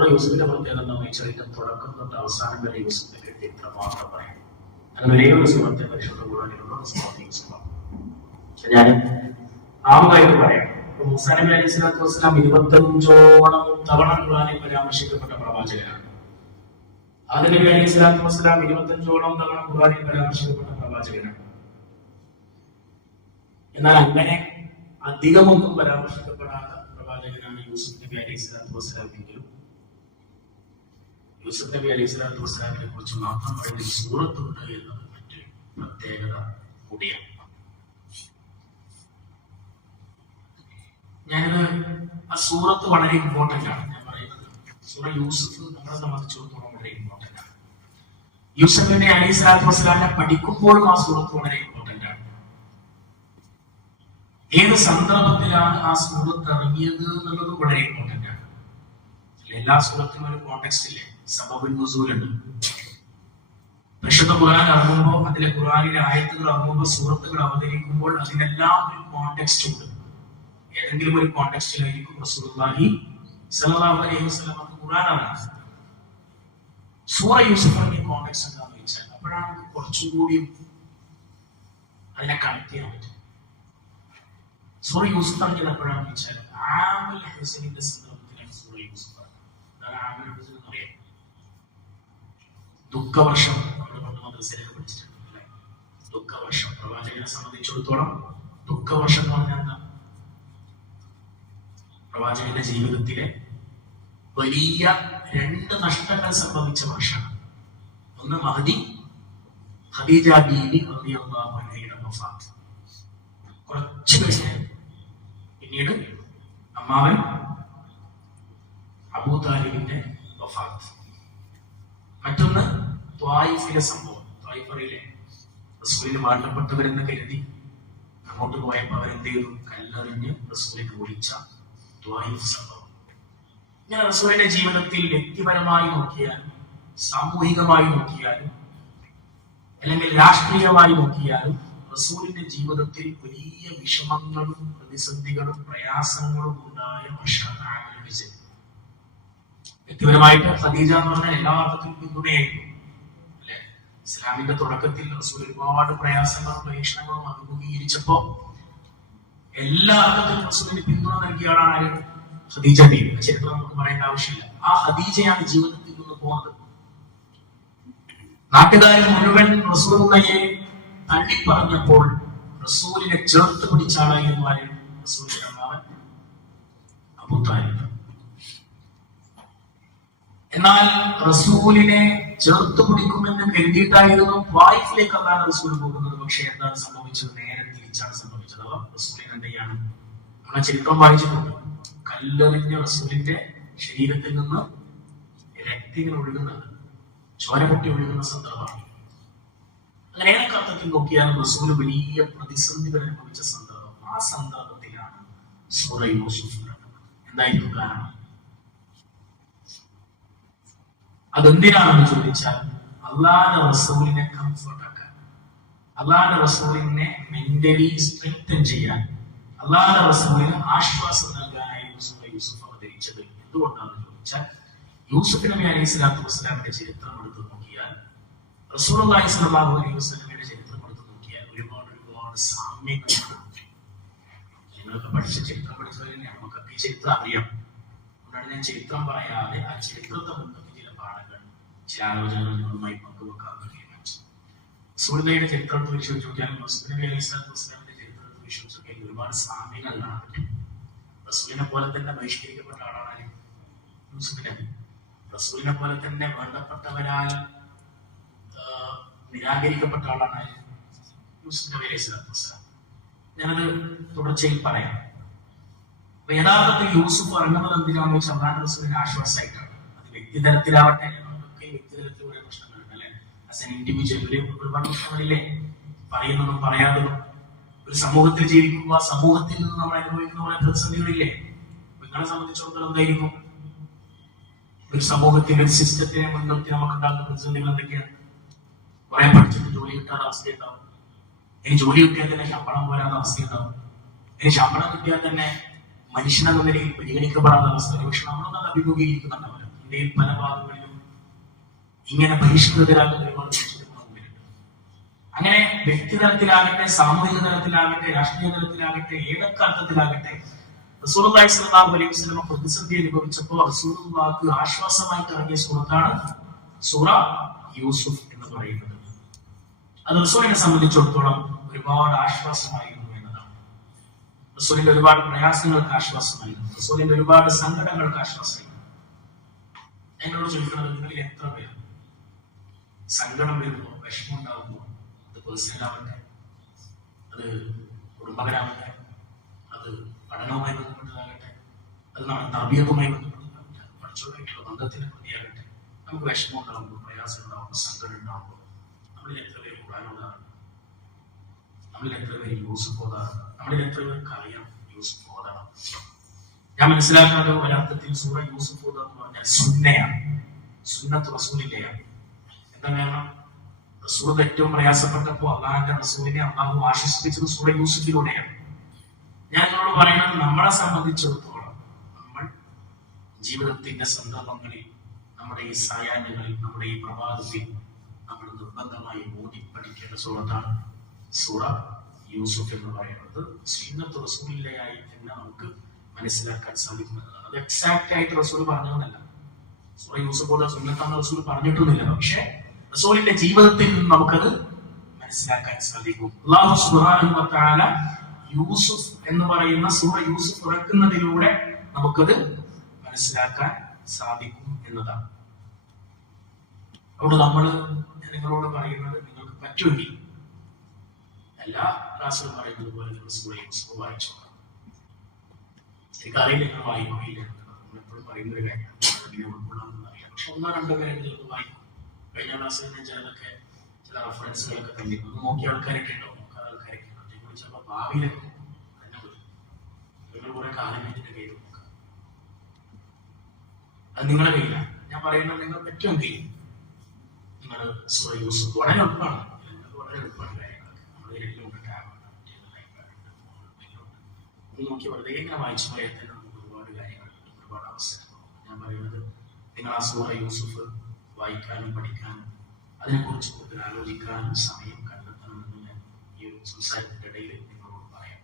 സൂറ യൂസുഫിന്റെ പ്രത്യേകത എന്താണെന്ന് വെച്ചാൽ ഇതിന്റെ തുടക്കം തൊട്ട് അവസാനം വരെ യൂസുഫിനെ കിട്ടി ഇത്ര മാത്രം പറയാം. അങ്ങനെ ഒരേ ഒരു സൂറത്തെ പരിശുദ്ധ ഖുർആനിലുള്ള സൂറത്ത് യൂസുഫാണ്. ഞാൻ ആമുഖമായിട്ട് പറയാം. മൂസാ നബി അലൈഹി സ്വലാത്തു വസ്സലാം 25ഓളം തവണ ഖുർആനിൽ പരാമർശിക്കപ്പെട്ട പ്രവാചകനാണ്. ആദം നബി അലൈഹി സ്വലാത്തു വസ്സലാം 25ഓളം തവണ ഖുർആനിൽ പരാമർശിക്കപ്പെട്ട പ്രവാചകനാണ്. എന്നാൽ അങ്ങനെ അധികമൊന്നും പരാമർശിക്കപ്പെടാത്ത പ്രവാചകനാണ് യൂസുഫ് നബി അലൈഹി സ്വലാത്തു വസ്സലാം. എങ്കിലും യൂസുഫ് നബി അലൈഹി സ്വലാത്തു വസ്സലാമിനെ കുറിച്ച് മാത്രം പറയുന്ന സൂറത്തുണ്ട് എന്നത് മറ്റൊരു പ്രത്യേകത കൂടിയാണ്. ഞാനിത് ആ സൂറത്ത് വളരെ ഇമ്പോർട്ടന്റ് ആണ്. ഞാൻ പറയുന്നത് സൂറ യൂസുഫ് നമ്മളെ സംബന്ധിച്ചിടത്തോളം വളരെ ഇമ്പോർട്ടന്റ് ആണ്. യൂസുഫ് നബി അലൈഹി സ്വലാത്തു വസ്സലാമിനെ പഠിക്കുമ്പോഴും ആ സൂറത്ത് വളരെ ഇമ്പോർട്ടന്റ് ആണ്. ഏത് സന്ദർഭത്തിലാണ് ആ സൂറത്ത് ഇറങ്ങിയത് എന്നുള്ളത് വളരെ ഇമ്പോർട്ടന്റ് ആണ്. എല്ലാ സൂറത്തിനും ഒരു കോണ്ടെക്സ്റ്റ് ഇല്ലേ, സബബുൻ നുസൂലുണ്ട്. പരിശുദ്ധ ഖുർആൻ ഇറങ്ങുമ്പോൾ, അതിലെ ഖുർആനിലെ ആയത്തുകൾ ഇറങ്ങുമ്പോൾ, സൂറത്തുകൾ അവതരിക്കുമ്പോൾ അതിനെല്ലാം ഒരു കോണ്ടെക്സ്റ്റ് ഉണ്ട്. ഏതെങ്കിലും ഒരു കോണ്ടെക്സ്റ്റിലായിരിക്കും റസൂലുള്ളാഹി സ്വല്ലല്ലാഹു അലൈഹി വസല്ലം ഖുർആൻ ഇറങ്ങുന്നത്. സൂറ യൂസുഫ് ഇറങ്ങിയ കോണ്ടെക്സ്റ്റ് എന്താണെന്ന് വെച്ചാൽ അപ്പോഴാണ് നമുക്ക് കുറച്ചുകൂടി അതിനെ കണക്ട് ചെയ്യാൻ പറ്റും. സൂറ യൂസുഫ് ഇറങ്ങിയത് എപ്പോഴാണെന്ന് വെച്ചാൽ ആമുൽ ഹുസൈനിന്റെ സന്ദർഭത്തിലാണ് സൂറ യൂസുഫ് ഇറങ്ങുന്നത്. ആമുൽ ഹുസൈൻ എന്നറിയാം, ദുഃഖവർഷം. നമ്മൾ പണ്ട് മദ്രസയിലൊക്കെ പഠിച്ചിട്ടുണ്ട് അല്ലെ, ദുഃഖവർഷം. പ്രവാചകനെ സംബന്ധിച്ചിടത്തോളം ദുഃഖവർഷം എന്ന് പറഞ്ഞാൽ എന്താ? പ്രവാചകന്റെ ജീവിതത്തിലെ വലിയ 2 നഷ്ടങ്ങൾ സംഭവിച്ച വർഷമാണ്. ഒന്ന് മഹദി, ഖദീജ ബീവി റളിയല്ലാഹു അൻഹയുടെ വഫാത്ത്. കുറച്ചു കഴിഞ്ഞ് പിന്നീട് അമ്മാവൻ അബൂ താലിബിന്റെ വഫാത്ത്. മറ്റൊന്ന് ത്വായിഫിലെ സംഭവം. ത്വായിഫിലെ റസൂലിന് വാഴ്ത്തപ്പെട്ടവരെന്ന് കരുതി അങ്ങോട്ട് പോയപ്പോൾ അവരെന്ത് ചെയ്തു? കല്ലെറിഞ്ഞ് റസൂലിനെ ഒളിച്ച ത്വായിഫ് സംഭവം. ഞാൻ റസൂലിന്റെ ജീവിതത്തിൽ വ്യക്തിപരമായി നോക്കിയാലും സാമൂഹികമായി നോക്കിയാലും അല്ലെങ്കിൽ രാഷ്ട്രീയമായി നോക്കിയാലും റസൂലിന്റെ ജീവിതത്തിൽ വലിയ വിഷമങ്ങളും പ്രതിസന്ധികളും പ്രയാസങ്ങളും ഉണ്ടായ വർഷമാണ് ആമുൽ ഹുസൈൻ. വ്യക്തിപരമായിട്ട് ഖദീജ എന്ന് പറഞ്ഞാൽ എല്ലാ അർത്ഥത്തിലും പിന്തുണയായിരുന്നു അല്ലെ. ഇസ്ലാമിന്റെ തുടക്കത്തിൽ റസൂൽ ഒരുപാട് പ്രയാസങ്ങളും പരീക്ഷണങ്ങളും അഭിമുഖീകരിച്ചപ്പോ എല്ലാ അർത്ഥത്തിലും റസൂലിന് പിന്തുണ നൽകിയ ആളാണ് ഖദീജ ബീവി. ചരിത്രം നമുക്ക് പറയേണ്ട ആവശ്യമില്ല. ആ ഖദീജയാണ് ജീവിതത്തിൽ നിന്ന് പോകുന്നത്. നാട്ടുകാരിൽ മുഴുവൻ റസൂലുള്ളാഹിയെ തള്ളിപ്പറഞ്ഞപ്പോൾ റസൂലിനെ ചേർത്ത് പിടിച്ച ആളായിരുന്നു ആര്? റസൂലിന്റെ അമ്മാവൻ അബൂ താലിബ്. എന്നാൽ റസൂലിനെ ചേർത്ത് പിടിക്കുമെന്ന് കരുതിയിട്ടായിരുന്നു ത്വായിഫിലേക്ക് അല്ലാതെ റസൂൽ പോകുന്നത്. പക്ഷെ എന്താണ് സംഭവിച്ചത്? നേരെ തിരിച്ചാണ് സംഭവിച്ചത്. റസൂലിന് എന്ത് ചെയ്യാണ്? നമ്മളെ ചരിത്രം വായിച്ചിട്ടുണ്ട്. കല്ലെറിഞ്ഞ റസൂലിന്റെ ശരീരത്തിൽ നിന്ന് രക്തങ്ങൾ ഒഴുകുന്നത്, ചോര പൊട്ടി ഒഴുകുന്ന സന്ദർഭമാണ്. അങ്ങനെ ഏതൊക്കെ അർത്ഥത്തിൽ നോക്കിയാലും റസൂൽ വലിയ പ്രതിസന്ധികൾ അനുഭവിച്ച സന്ദർഭം. ആ സന്ദർഭത്തിലാണ് സൂറ യൂസുഫ് ഇറങ്ങുന്നത്. എന്തായിരുന്നു കാരണം? അതെന്തിനാണെന്ന് ചോദിച്ചാൽ അല്ലാഹുവിന്റെ റസൂലിനെ കംഫർട്ട് ആക്കാൻ, അല്ലാഹുവിന്റെ റസൂലിനെ മെന്റലി സ്ട്രെങ്തൻ ചെയ്യാൻ, അല്ലാഹുവിന്റെ റസൂലിന് ആശ്വാസം നൽകാനായിരുന്നു സൂറ യൂസുഫ് അവതരിച്ചത്. എന്തുകൊണ്ടാണെന്ന് ചോദിച്ചാൽ യൂസുഫ് നബി അലൈഹി സ്വലാത്തു വസ്സലാമിന്റെ ചരിത്രം എടുത്ത് നോക്കിയാൽ, റസൂലുള്ളാഹി സ്വല്ലല്ലാഹു അലൈഹി വസല്ലമയുടെ ചരിത്രം എടുത്ത് നോക്കിയാൽ ഒരുപാട് സാമ്യങ്ങളുണ്ട്. നിങ്ങളൊക്കെ പഠിച്ച ചരിത്രം പഠിച്ചവർ തന്നെയാണ്, നമുക്കൊക്കെ ഈ ചരിത്രം അറിയാം. അതുകൊണ്ടാണ് ഞാൻ ചരിത്രം പറയാതെ ആ ചരിത്രത്തെ മുൻപ് ചില പാഠങ്ങൾ, ചില ആലോചനകൾ നിങ്ങളുമായി പങ്കുവെക്കാമെന്ന് തീരുമാനിച്ചു. റസൂലുള്ളാഹിയുടെ ചരിത്രം പരിശോധിച്ച് നോക്കിയാൽ, യൂസുഫ് നബി അലൈഹി സ്വലാത്തു വസ്സലാമിന്റെ ചരിത്രത്തെ പരിശോധിച്ച് നോക്കിയാൽ ഒരുപാട് സാമ്യങ്ങൾ കാണാൻ പറ്റും. റസൂലിനെ പോലെ തന്നെ ബഹിഷ്കരിക്കപ്പെട്ട ആളാണ് യൂസുഫ് നബി. റസൂലിനെ പോലെ തന്നെ വേണ്ടപ്പെട്ടവരാൽ നിരാകരിക്കപ്പെട്ട ആളാണ് യൂസുഫ് നബി അലൈഹി സ്വലാത്തു വസ്സലാം. ഞാനത് തുടർച്ചയിൽ പറയാം. അപ്പൊ യഥാർത്ഥത്തിൽ യൂസുഫ് ഇറങ്ങുന്നത് എന്തിനാണെന്ന് വെച്ചാൽ അല്ലാഹുവിന്റെ റസൂലിന് ആശ്വാസമായിട്ടാണ്. അത് വ്യക്തിതലത്തിലാവട്ടെ, നമുക്കൊക്കെ വ്യക്തിതലത്തിൽ കുറെ പ്രശ്നങ്ങളുണ്ട് അല്ലെ. ആസ് എൻ ഇൻഡിവിജ്വൽ ഒരുപാട് പ്രശ്നങ്ങളില്ലേ, പറയുന്നതും പറയാത്തതും. ഒരു സമൂഹത്തിൽ ജീവിക്കുമ്പോൾ ആ സമൂഹത്തിൽ നിന്ന് നമ്മൾ അനുഭവിക്കുന്ന കുറെ പ്രതിസന്ധികളില്ലേ. നിങ്ങളെ സംബന്ധിച്ചിടത്തോളം എന്തായിരിക്കും? ഒരു സമൂഹത്തിന്റെ ഒരു സിസ്റ്റത്തിനെ മുൻനിർത്തി നമുക്കുണ്ടാകുന്ന പ്രതിസന്ധികൾ എന്തൊക്കെയാണ്? കുറെ പഠിച്ചിട്ട് ജോലി കിട്ടാത്ത അവസ്ഥയുണ്ടാവും. ഇനി ജോലി കിട്ടിയാൽ തന്നെ ശമ്പളം പോരാത്ത അവസ്ഥയുണ്ടാവും. ഇനി ശമ്പളം കിട്ടിയാൽ തന്നെ മനുഷ്യനെന്ന നിലയിൽ പരിഗണിക്കപ്പെടാത്ത അവസ്ഥ. പക്ഷെ നമ്മളൊന്നും അത് അഭിമുഖീകരിക്കുന്നുണ്ടാവില്ല. ഇന്ത്യയിൽ പല ഭാഗങ്ങളിലും ഇങ്ങനെ ബഹിഷ്കൃതരാകുന്ന ഒരുപാട് മുമ്പിലുണ്ട്. അങ്ങനെ വ്യക്തിതലത്തിലാകട്ടെ, സാമൂഹിക തലത്തിലാകട്ടെ, രാഷ്ട്രീയ തലത്തിലാകട്ടെ, ഏതൊക്കെ അർത്ഥത്തിലാകട്ടെ, റസൂലുള്ളാഹി സ്വല്ലല്ലാഹു അലൈഹി വസല്ലം പ്രതിസന്ധി അനുഭവിച്ചപ്പോൾ റസൂലുള്ളാഹിക്ക് ആശ്വാസമായി ഇറങ്ങിയ സൂറത്താണ് സൂറ യൂസുഫ് എന്ന് പറയുന്നത്. അത് റസൂലിനെ സംബന്ധിച്ചിടത്തോളം ഒരുപാട് ആശ്വാസമായിരുന്നു എന്നതാണ്. റസൂലിന്റെ ഒരുപാട് പ്രയാസങ്ങൾക്ക് ആശ്വാസമായിരുന്നു, റസൂലിന്റെ ഒരുപാട് സങ്കടങ്ങൾക്ക് ആശ്വാസമായിരുന്നു. എന്നോട് ചോദിക്കുന്നത്, നിങ്ങളിൽ എത്ര പേർ സങ്കടം വരുമ്പോൾ, വിഷമം ഉണ്ടാകുമ്പോൾ, അത് പേഴ്സണലാവട്ടെ, അത് കുടുംബകരാവട്ടെ, അത് പഠനവുമായി ബന്ധപ്പെട്ടതാകട്ടെ, അത് നമ്മുടെ തർബീയത്തുമായി ബന്ധപ്പെട്ടതാകട്ടെ, പഠിച്ചോടായിട്ടുള്ള ബന്ധത്തിന്റെ പ്രതിയാകട്ടെ, നമുക്ക് വിഷമം ഉണ്ടാകുമ്പോൾ, പ്രയാസം ഉണ്ടാകുമ്പോൾ, സങ്കടം ഉണ്ടാകുമ്പോൾ നമ്മളിൽ എത്ര പേര് ഖുർആനോടാണ്, നമ്മളിൽ എത്ര പേര് യൂസുഫ് ഓതാറുണ്ട്, നമ്മളിൽ എത്ര പേർക്ക് അറിയാം യൂസുഫ് ഓതണം? ഞാൻ മനസ്സിലാക്കുന്നത് ഒരർത്ഥത്തിൽ സൂറ യൂസുഫ് ഓതുക എന്ന് പറഞ്ഞാൽ സുന്നയാണ്, സുന്നത്ത് റസൂലിന്റെയാണ്. എന്താ കാരണം? റസൂൽ ഏറ്റവും പ്രയാസപ്പെട്ടപ്പോൾ അള്ളാഹുവിന്റെ റസൂലിനെ അള്ളാഹു ആശ്വസിപ്പിച്ചത് സൂറ യൂസുഫിലൂടെയാണ്. ഞാൻ നിങ്ങളോട് പറയുന്നത്, നമ്മളെ സംബന്ധിച്ചിടത്തോളം നമ്മൾ ജീവിതത്തിന്റെ സന്ദർഭങ്ങളിൽ, നമ്മുടെ ഈ സായാഹ്നങ്ങളിൽ, നമ്മുടെ ഈ പ്രഭാതത്തിൽ നമ്മൾ നിർബന്ധമായി ഓതി പഠിക്കേണ്ട സൂറത്താണ് സൂറ യൂസുഫ് എന്ന് പറയുന്നത്. സുന്നത്ത് റസൂലിന്റെയായി തന്നെ നമുക്ക് മനസ്സിലാക്കാൻ സാധിക്കുന്നതാണ്. അത് എക്സാക്ട് ആയിട്ട് റസൂൽ പറഞ്ഞതെന്നല്ല, സൂറ യൂസുഫ് ഓതാ സുന്നത്താന്ന് റസൂൽ പറഞ്ഞിട്ടൊന്നുമില്ല, പക്ഷെ റസൂലിന്റെ ജീവിതത്തിൽ നിന്ന് നമുക്കത് മനസ്സിലാക്കാൻ സാധിക്കും. അല്ലാഹു സുബ്ഹാനഹു വ തആല യൂസുഫ് എന്ന് പറയുന്ന സൂറ യൂസുഫ് ഇറക്കുന്നതിലൂടെ നമുക്കത് മനസ്സിലാക്കാൻ സാധിക്കും എന്നതാണ്. അതുകൊണ്ട് ഞാൻ നിങ്ങളോട് പറയുന്നത്, നിങ്ങൾക്ക് പറ്റുമെങ്കിൽ എല്ലാ ക്ലാസ്സുകളും പറയുന്നത് പോലെ നിങ്ങൾ സൂറ യൂസുഫ് വായിച്ചു. എനിക്കറിയില്ല നിങ്ങൾ വായിക്കുകയില്ല, നമ്മളെപ്പോഴും പറയുന്നൊരു കാര്യമാണ്, ഉൾക്കൊള്ളാമെന്ന് അറിയാം. പക്ഷെ ഒന്നോ രണ്ടോ കാര്യങ്ങളൊക്കെ വായിക്കും. കഴിഞ്ഞ ക്ലാസ്സിൽ ഞാൻ ചില റെഫറൻസുകളൊക്കെ തന്നിരുന്നു. അത് നോക്കിയ ആൾക്കാരൊക്കെ ഉണ്ടാവും, നോക്കാതെ ആൾക്കാരൊക്കെ ഉണ്ടാവും. നിങ്ങൾ ചിലപ്പോൾ ഭാവിയിലൊക്കെ തന്നെ വരും. നിങ്ങൾ കുറെ കാലം ഇതിന്റെ കയ്യിൽ നോക്കാം. അത് നിങ്ങളുടെ കയ്യിലാണ്. ഞാൻ പറയുന്നത്, നിങ്ങൾ പറ്റുമെങ്കിൽ നിങ്ങൾ സൂറ യൂസുഫ് വളരെ എളുപ്പമാണ്, വളരെ എളുപ്പമാണ് കാര്യങ്ങളൊക്കെ. നമ്മുടെ കയ്യിലെല്ലാം ഉണ്ട്, ടാബുണ്ട്, നോക്കി വെറുതെ ഇങ്ങനെ വായിച്ചു പോയാൽ തന്നെ നമുക്ക് ഒരുപാട് കാര്യങ്ങൾ കിട്ടും, ഒരുപാട് അവസരങ്ങൾ. ഞാൻ പറയുന്നത്, നിങ്ങൾ ആ സൂറ യൂസുഫ് വായിക്കാനും പഠിക്കാനും അതിനെക്കുറിച്ച് കൂടുതൽ ആലോചിക്കാനും സമയം കണ്ടെത്തണമെന്ന് ഞാൻ ഈ സംസാരത്തിന്റെ ഇടയിൽ നിങ്ങളോട് പറയാം.